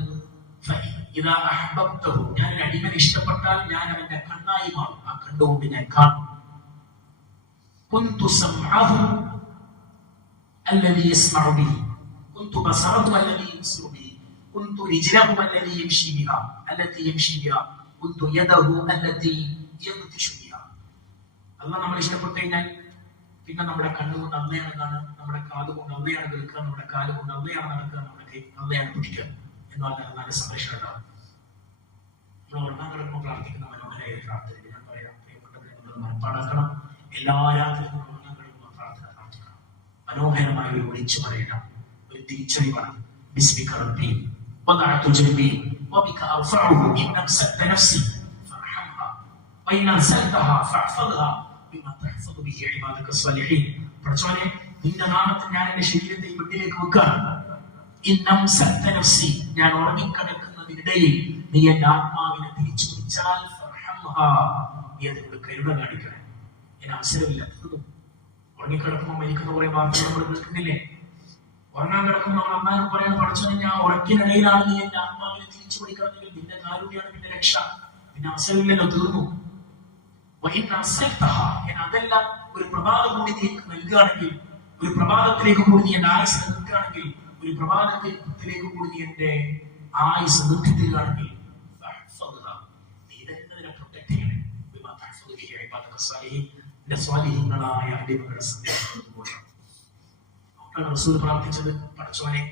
ഞാൻ ഒരു അടിമനെ ഇഷ്ടപ്പെട്ടാൽ ഞാൻ അവന്റെ കണ്ണായി മാറും, ആ കണ്ടുകൊണ്ട് ഞാൻ കാണും. كنت بصره الذي يبصر به كنت رجله الذي يمشي بها التي يمشي بها كنت يده التي يبطش بها. അല്ലാഹ് നമ്മൾ ഇഷ്ടപ്പെട്ടു കഴിഞ്ഞാൽ പിന്നെ നമ്മുടെ കണ്ണുകൊണ്ട് അള്ളയാണ് കാണുക, നമ്മുടെ കാതുകൊണ്ട് അള്ളയാണ് കേൾക്കുക, നമ്മുടെ കാലുകൊണ്ട് അള്ളയാണ് നടക്കുക, നമ്മുടെ കൈ അള്ളയാണ് പിടിക്കുക എന്ന് പറഞ്ഞാൽ നല്ല സംരക്ഷണം ഉണ്ടാവും. നമ്മൾ ഉറങ്ങാൻ കിടക്കുമ്പോൾ പ്രാർത്ഥിക്കുന്ന മനോഹരമായ പ്രാർത്ഥന ഞാൻ പറയാം, പ്രിയപ്പെട്ടവരെ, നമ്മൾ മനപ്പാടാക്കണം. എല്ലാ രാത്രിയും നമ്മൾ ഉറങ്ങാൻ കിടക്കുമ്പോൾ പ്രാർത്ഥന പ്രാർത്ഥിക്കണം. മനോഹരമായ ഒരു വിളിച്ചു പറയണം, ഒരു തിരിച്ചറിവാണ്. ബിസ്മിക റബ്ബി വദഅതു ജൻബി വബിക അർഫഉഹു ഇൻ അംസക്ത നഫ്സി ഫർഹംഹാ വഇൻ അർസൽതഹാ ഫഹ്ഫദ്ഹാ ബിമാ തഹ്ഫദു ബിഹി ഇബാദക സ്വാലിഹീൻ. പടച്ചോനെ, നിന്റെ നാമത്തിൽ ഞാൻ എന്റെ ശരീരത്തെ ബെഡിലേക്ക് വെക്കാം. ഇൻ അംസക്ത നഫ്സി, ഞാൻ ഉറങ്ങിക്കിടക്കുന്നതിനിടയിൽ നീ എന്റെ ആത്മാവിനെ തിരിച്ചു പിടിച്ചാൽ ഫർഹംഹാ, നീ അതിനോട് കരുണ കാണിക്കണം. എന്നെ അവസരമില്ല, ഉറങ്ങിക്കിടക്കുമ്പോൾ മരിക്കുന്ന കുറെ വാർത്തകൾ നമ്മൾ കേൾക്കുന്നില്ലേ? ഉറങ്ങാൻ കിടക്കുമ്പോൾ നമ്മൾ അമ്മാനോട് പറയാൻ, പഠിച്ചോനെ, ഞാൻ ഉറക്കിനിടയിലാണ് നീ എന്റെ ആത്മാവിനെ തിരിച്ചു പിടിക്കണമെങ്കിൽ നിന്റെ കാരുണ്യാണ് പിന്നെ രക്ഷ. പിന്നെ അവസരമില്ലല്ലോ, തീർന്നു. അതെല്ലാം ഒരു പ്രഭാതം കൂടി നീ നൽകുകയാണെങ്കിൽ, ഒരു പ്രഭാതത്തിലേക്ക് കൂടി നീ എന്റെ ആയുസ് നിർത്തുകയാണെങ്കിൽ, ഒരു പ്രഭാതത്തിലേക്ക് കൂടി നീ എന്റെ ആയുസ് നിർത്തിത്തരികയാണെങ്കിൽ നീ ഇതെന്നതിനെ പ്രൊട്ടക്ട് ചെയ്യണേ. സ്വാലിഹീങ്ങളായ അടിമകളുടെ സന്ദേശം റസൂൽ പ്രാർത്ഥിച്ചത്, പടച്ചോനെ,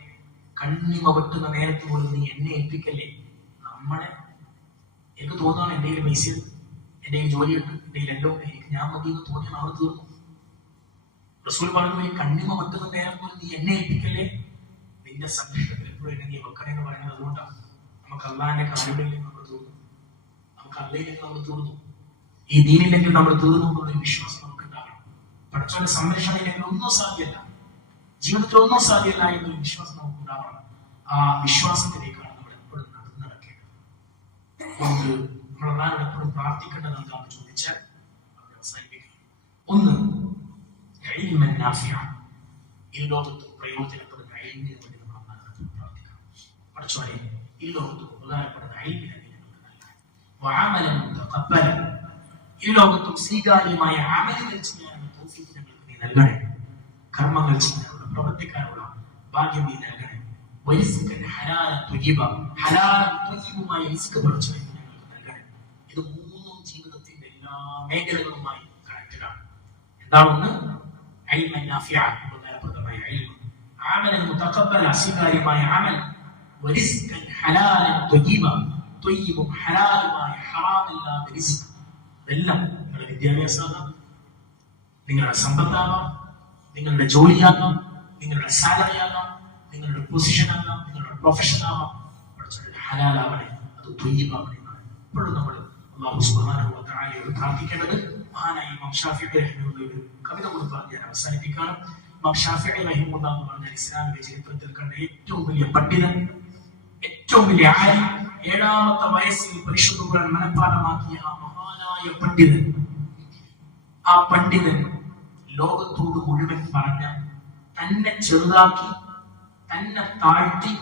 കണ്ണിമ വെട്ടുന്ന നേരത്ത് പോലും നീ എന്നെ ഏൽപ്പിക്കല്ലേ. നമ്മളെ എനിക്ക് തോന്നുകയാണ് എന്റെ കയ്യിൽ പൈസ, എന്റെ കയ്യിൽ ജോലിയുണ്ട്, എന്റെ കയ്യിൽ എല്ലാം ഉണ്ട്, എനിക്ക് ഞാൻ മതി എന്ന് തോന്നിയ നാളെ തീർന്നു. റസൂൽ പറഞ്ഞു, ഈ കണ്ണിമ വെട്ടുന്ന നേരം പോലും നീ എന്നെ ഏൽപ്പിക്കല്ലേ, നിന്റെ സംരക്ഷണത്തിൽ എപ്പോഴും എന്നെ നീ വെക്കണേ എന്ന് പറയുന്നത്. അതുകൊണ്ടാണ് നമുക്ക് അള്ളാഹിന്റെ കാര്യങ്ങളിലേക്ക് നമ്മൾ തീർന്നു, നമുക്ക് അള്ളയിലേക്ക് നമ്മൾ തീർന്നു, ഈ ദീനില്ലെങ്കിൽ നമ്മൾ തീർന്നു എന്നുള്ളൊരു വിശ്വാസം നമുക്ക് ഉണ്ടാകണം. പടച്ചോന്റെ സംരക്ഷണം ഇല്ലെങ്കിൽ ഒന്നും സാധ്യമല്ല, ജീവിതത്തിൽ ഒന്നും സാധ്യമല്ല എന്നൊരു വിശ്വാസം നമുക്ക് ഉണ്ടാവണം. ആ വിശ്വാസത്തിലേക്കാണ് നമ്മൾ എപ്പോഴും നടന്നു നടക്കേണ്ടത്. അതുകൊണ്ട് നമ്മൾ അള്ളാഹിനോട് എപ്പോഴും പ്രാർത്ഥിക്കേണ്ടത് എന്താണെന്ന് ചോദിച്ചാൽ അവിടെ അവസാനിപ്പിക്കുക. ഒന്ന്, ഇൽമൻ നാഫിഅ, ഈ ലോകത്ത് പ്രയോജനപ്പെടുന്ന ഇൽമിന് വേണ്ടി നമ്മൾ അള്ളാഹിനോട് പ്രാർത്ഥിക്കണം. പടച്ചോനെ, ഈ ലോകത്ത് ഉപകാരപ്പെടുന്ന ഇൽമിനെ ഞങ്ങൾക്ക് നൽകണം. വഅമലൻ മുതഖബ്ബലൻ, ഈ ലോകത്തും സ്വീകാര്യമായ അമലുകൾ ചെയ്യാനുള്ള തൗഫീഖ് ഞങ്ങൾക്ക് നീ നൽകണേ. കർമ്മങ്ങൾ ചെയ്യാനുള്ള, പ്രവർത്തിക്കാനുള്ള ഭാഗ്യം നീ നൽകണേ. വരിസ്കൻ ഹലാലൻ ത്വയ്യിബ, ഹലാലൻ ത്വയ്യിബുമായ റിസ്ക് പടച്ചോനെ ഞങ്ങൾക്ക് നൽകണേ. ഇത് മൂന്നും ജീവിതത്തിന്റെ എല്ലാ മേഖലകളുമായി കണക്റ്റഡ് ആണ്. എന്താണ്? ഒന്ന്, ഇൽമൻ നാഫിഅ, ഉപകാരപ്രദമായ ഇൽമ്. അമലൻ മുതഖബ്ബല, സ്വീകാര്യമായ അമൽ, വരിസ്കൻ ഹലാലൻ ത്വയ്യിബ, ത്വയ്യിബും ഹലാലുമായ ഹറാമില്ലാത്ത റിസ്ക്. ഇതെല്ലാം നിങ്ങളുടെ വിദ്യാഭ്യാസമാകാം, നിങ്ങളുടെ സമ്പത്താകാം, നിങ്ങളുടെ ജോലിയാകാം, നിങ്ങളുടെ സാലറി ആകാം, നിങ്ങളുടെ പൊസിഷൻ ആകാം, നിങ്ങളുടെ പ്രൊഫഷൻ ആകാം. ഹലാലാവണേ, അത് ത്വയ്യിബാവണേ എന്നാണ് ഇപ്പോഴും നമ്മൾ അല്ലാഹു സുബ്ഹാനഹു വ തആലയോട് പ്രാർത്ഥിക്കേണ്ടത്. മഹാനായ ഇമാം ഷാഫിഈ റഹിമഹുല്ലാഹ് ഒരു കവിത കൂടി പറഞ്ഞ് ഞാൻ അവസാനിപ്പിക്കണം. ഇമാം ഷാഫിഈ റഹിമഹുല്ലാഹ് എന്ന് പറഞ്ഞാൽ ഇസ്ലാമിക ചരിത്രത്തിൽ കണ്ട ഏറ്റവും വലിയ പണ്ഡിതൻ, ഏറ്റവും വലിയ ആലിം, 7ാമത്തെ വയസ്സിൽ പരിശുദ്ധ ഖുർആൻ മനഃപ്പാഠമാക്കിയ ആ മഹാനായ പണ്ഡിതൻ. ആ പണ്ഡിതൻ ലോകത്തോട് മുഴുവൻ പറഞ്ഞ, തന്നെ ചെറുതാക്കി, തന്നെ താഴ്ത്തി,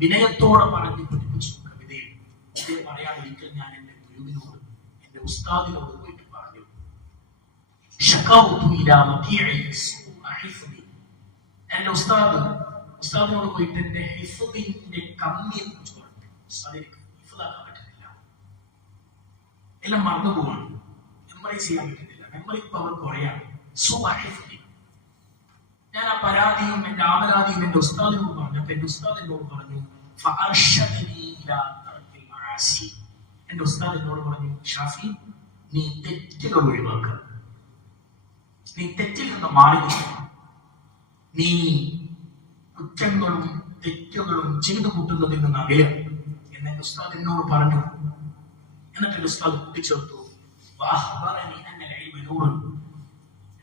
വിനയത്തോടെ പറഞ്ഞ് പഠിപ്പിച്ചു കവിതയിൽ. ഇതേ പറയാൻ ഒരിക്കൽ ഞാൻ എന്റെ ഗുരുവിനോട്, എന്റെ ഉസ്താദിനോട് പോയിട്ട് പറഞ്ഞു, എന്റെ ഉസ്താദിനോട് പോയിട്ട് എന്റെ ഹിഫ്ദിന്റെ കമ്മിയെ കുറിച്ച് പറഞ്ഞു. ഉസ്താദിന് ഹിഫ്ദാക്കാൻ പറ്റുന്നില്ല, എല്ലാം മറന്നുപോവാണ്, മെമ്മറൈസ് ചെയ്യാൻ പറ്റുന്നില്ല, മെമ്മറി പവർ കുറയാണ്. ഞാൻ ആ പരാതിയും എന്റെ ആവലാതിയും എന്റെ ഉസ്താദിനോട് പറഞ്ഞു. അപ്പൊ എന്റെ ഉസ്താദ് എന്നോട് പറഞ്ഞു, എന്റെ ഉസ്താദ് എന്നോട് പറഞ്ഞു, ഷാഫി, നീ തെറ്റുകൾ ഒഴിവാക്കുക, നീ തെറ്റിൽ നിന്ന് മാറി നിൽക്കണം, നീ കുറ്റങ്ങളും തെറ്റുകളും ചെയ്തു കൂട്ടുന്നതിൽ നിന്ന് അകലുക എന്ന് എന്റെ ഉസ്താദ് എന്നോട് പറഞ്ഞു. എന്നിട്ട് എന്റെ ഉസ്താദ് കൂട്ടിച്ചേർത്തു,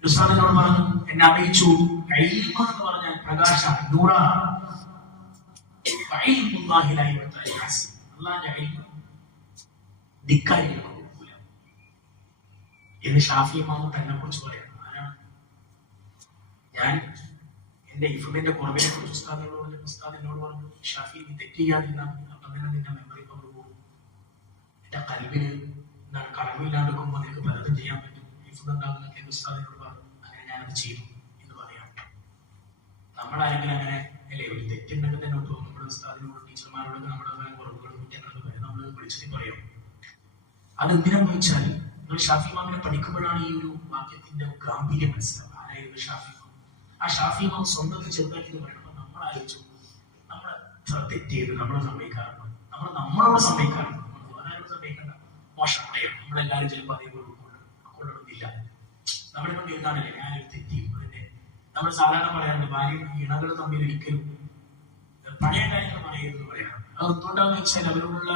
ഉസ്താദിനോട് പറഞ്ഞു, എന്നെ അറിയിച്ചു, ഇൽമ എന്ന് പറഞ്ഞാൽ പ്രകാശമാണ്, നൂറാണ്. എന്ന് ഷാഫി ഇമാം തന്നെ കുറിച്ച് പറയാം. ആരാണ്? ഞാൻ എന്റെ ഹിഫ്ദിന്റെ കുറവിനെ കുറിച്ച് ഉസ്താദിനോട് പറഞ്ഞു, ഷാഫി, നീ തെറ്റ് ചെയ്യാതിരുന്ന അപ്പൊ തന്നെ നിന്റെ മെമ്മറി പവർ പോകും, എന്റെ കൽവിന് കളവില്ലാണ്ടിരിക്കുമ്പോൾ നിനക്ക് പലതും ചെയ്യാൻ പറ്റും, ഹിഫ്ദ് ഉണ്ടാകുന്ന എന്റെ ഉസ്താദിനോട് പറഞ്ഞു. അങ്ങനെ ഞാനത് ചെയ്തു എന്ന് പറയാം. നമ്മളാരെങ്കിലും അങ്ങനെ അല്ലേ, ഒരു തെറ്റുണ്ടെങ്കിൽ തന്നെ തോന്നും നമ്മുടെ ഉസ്താദിനോട്, ടീച്ചർമാരോടൊക്കെ നമ്മുടെ കുറവുകളും കുറ്റങ്ങളൊക്കെ വരെ നമ്മൾ വിളിച്ചിട്ട് പറയും. അതെന്തിനാന്ന് വെച്ചാൽ നമ്മൾ ഷാഫി ഇമാമിനെ പഠിക്കുമ്പോഴാണ് ഈ ഒരു വാക്യത്തിന്റെ ഗാംഭീര്യം മനസ്സിലാവുക. ആരായിരുന്നു ഷാഫി ഇമാം? ആ ഷാഫി ഇമാം സ്വന്തത്തിൽ ചെറുതാക്കി പറയുമ്പോൾ നമ്മൾ ആലോചിച്ചു, നമ്മൾ തെറ്റ് ചെയ്ത് നമ്മളെ സമ്മതിക്കാറുണ്ട്, നമ്മളോട് സമ്മതിക്കാറുണ്ട്, നമ്മൾ വേറെ സമ്മതിക്കണ്ട, മോശം പറയാം, നമ്മളെല്ലാവരും ചിലപ്പോൾ അതേപോലെ കൊള്ളണമെന്നില്ല. നമ്മളെ കൊണ്ട് എഴുതാനല്ലേ ഞാനൊരു തെറ്റി. അതിന്റെ നമ്മൾ സാധാരണ പറയാറുണ്ട്, ഭാര്യയും ഇണകൾ തമ്മിൽ ഒരിക്കലും പഴയ കാര്യങ്ങൾ പറയരുതെന്ന് പറയാം. അത് എന്തുകൊണ്ടാന്ന് വെച്ചാൽ അവരോടുള്ള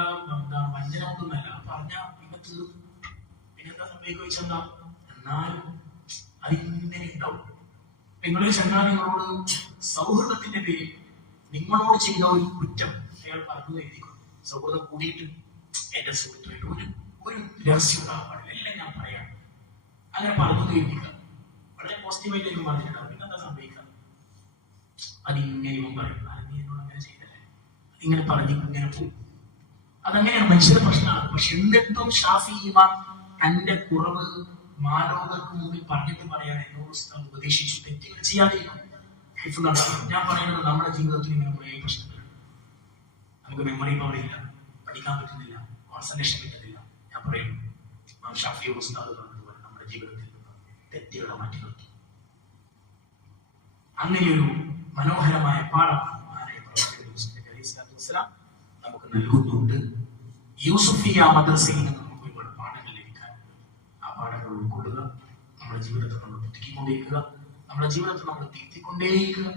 വഞ്ചന ഒന്നുമല്ല, പറഞ്ഞാൽ പിന്നെ തീർന്നു, പിന്നെന്താ സംഭവിക്കുക വെച്ചാൽ എന്താ, എന്നാലും അതിങ്ങനെ ഉണ്ടാവും. നിങ്ങളൊരു ചങ്ങാതി നിങ്ങളോട് സൗഹൃദത്തിന്റെ പേരിൽ നിങ്ങളോട് ചെയ്ത ഒരു കുറ്റം അയാൾ പറഞ്ഞു എഴുതിക്കും, സൗഹൃദം കൂടിയിട്ട് എന്റെ സുഹൃത്തുമായിട്ട് ഒരു രഹസ്യം ഉണ്ടാകാൻ പാടില്ല, എല്ലാം ഞാൻ പറയാം, അങ്ങനെ പറഞ്ഞു എഴുതിക്കുക. വളരെ പോസിറ്റീവായിട്ട് എനിക്ക് പറഞ്ഞിട്ടുണ്ടാവും. പിന്നെന്താ സംഭവിക്കുക, അതിങ്ങനെ ഇവൻ പറയും, നീ എന്നോട് അങ്ങനെ ചെയ്തല്ലേ, അതിങ്ങനെ പറഞ്ഞ് ഇങ്ങനെ പോകും. അതങ്ങനെയാണ്, മനുഷ്യരുടെ പ്രശ്നമാണ്. പക്ഷെ എന്നിട്ടും ഷാഫി ഇമാം തന്റെ കുറവ് മാലോകർക്ക് മുമ്പിൽ പറഞ്ഞിട്ട് പറയാൻ എന്നോട് ഉപദേശിച്ചു, തെറ്റുകൾ ചെയ്യാതിരിക്കും, ഹിഫ്ദുണ്ടാകും. ഞാൻ പറയുന്നത് നമ്മുടെ ജീവിതത്തിൽ ഇങ്ങനെ കുറേ പ്രശ്നങ്ങളുണ്ട്. നമുക്ക് മെമ്മറി പവർ ഇല്ല, പഠിക്കാൻ പറ്റുന്നില്ല, കോൺസെൻട്രേഷൻ കിട്ടുന്നില്ല. ഞാൻ പറയുന്നു, ഷാഫി ഉസ്താദ് പറഞ്ഞതുപോലെ നമ്മുടെ ജീവിതത്തിൽ തെറ്റുകളെ മാറ്റി നിർത്തും. അങ്ങനെയൊരു മനോഹരമായ പാഠം നമുക്ക് നൽകുന്നുണ്ട്. യൂസുഫിയ മദ്രസയിൽ നിന്ന് നമുക്ക് ഒരുപാട് പാഠങ്ങൾ ലഭിക്കാനുണ്ട്. ആ പാഠങ്ങൾ ഉൾക്കൊള്ളുക, നമ്മുടെ ജീവിതത്തെ നമ്മൾ പുതുക്കിക്കൊണ്ടേക്കുക, നമ്മുടെ ജീവിതത്തെ നമ്മൾ തിരുത്തിക്കൊണ്ടേയിരിക്കുക.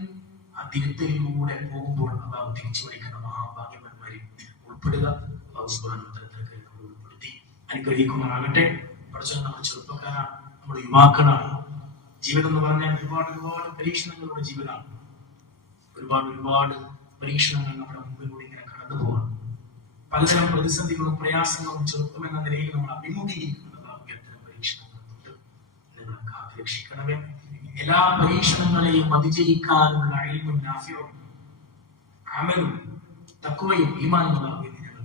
ആ തിരുത്തലിലൂടെ പോകുമ്പോൾ അള്ളാഹു തിരിച്ചു വിളിക്കുന്ന മഹാഭാഗ്യവാന്മാരിൽ ഉൾപ്പെടുക. അള്ളാഹു സുബ്ഹാനഹു വ തആല നമ്മൾ ഉൾപ്പെടുത്തി അനുഗ്രഹിക്കുമാറാകട്ടെ. പഠിച്ചാൽ നമ്മൾ ചെറുപ്പക്കാരാണ്, നമ്മൾ യുവാക്കളാണ്. ജീവിതം എന്ന് പറഞ്ഞാൽ ഒരുപാട് പരീക്ഷണങ്ങളുടെ ജീവിതമാണ്. ഒരുപാട് പരീക്ഷണങ്ങൾ നമ്മുടെ മുമ്പിലൂടെ ഇങ്ങനെ കടന്നു പോകണം. പലതരം പ്രതിസന്ധികളും പ്രയാസങ്ങളും ചെറുപ്പം എന്ന നിലയിൽ നമ്മൾ അഭിമുഖീകരിക്കുന്നതാണ്. അത്തരം പരീക്ഷണങ്ങൾ കൊണ്ട് നിങ്ങൾ കാത്തുരക്ഷിക്കണമേ. എല്ലാ പരീക്ഷണങ്ങളെയും അതിജയിക്കാനുള്ള ഇൽമും നാഫിഉം അമലും തഖ്വയും ഈമാനും ഞങ്ങൾക്ക് നൽകിയത്.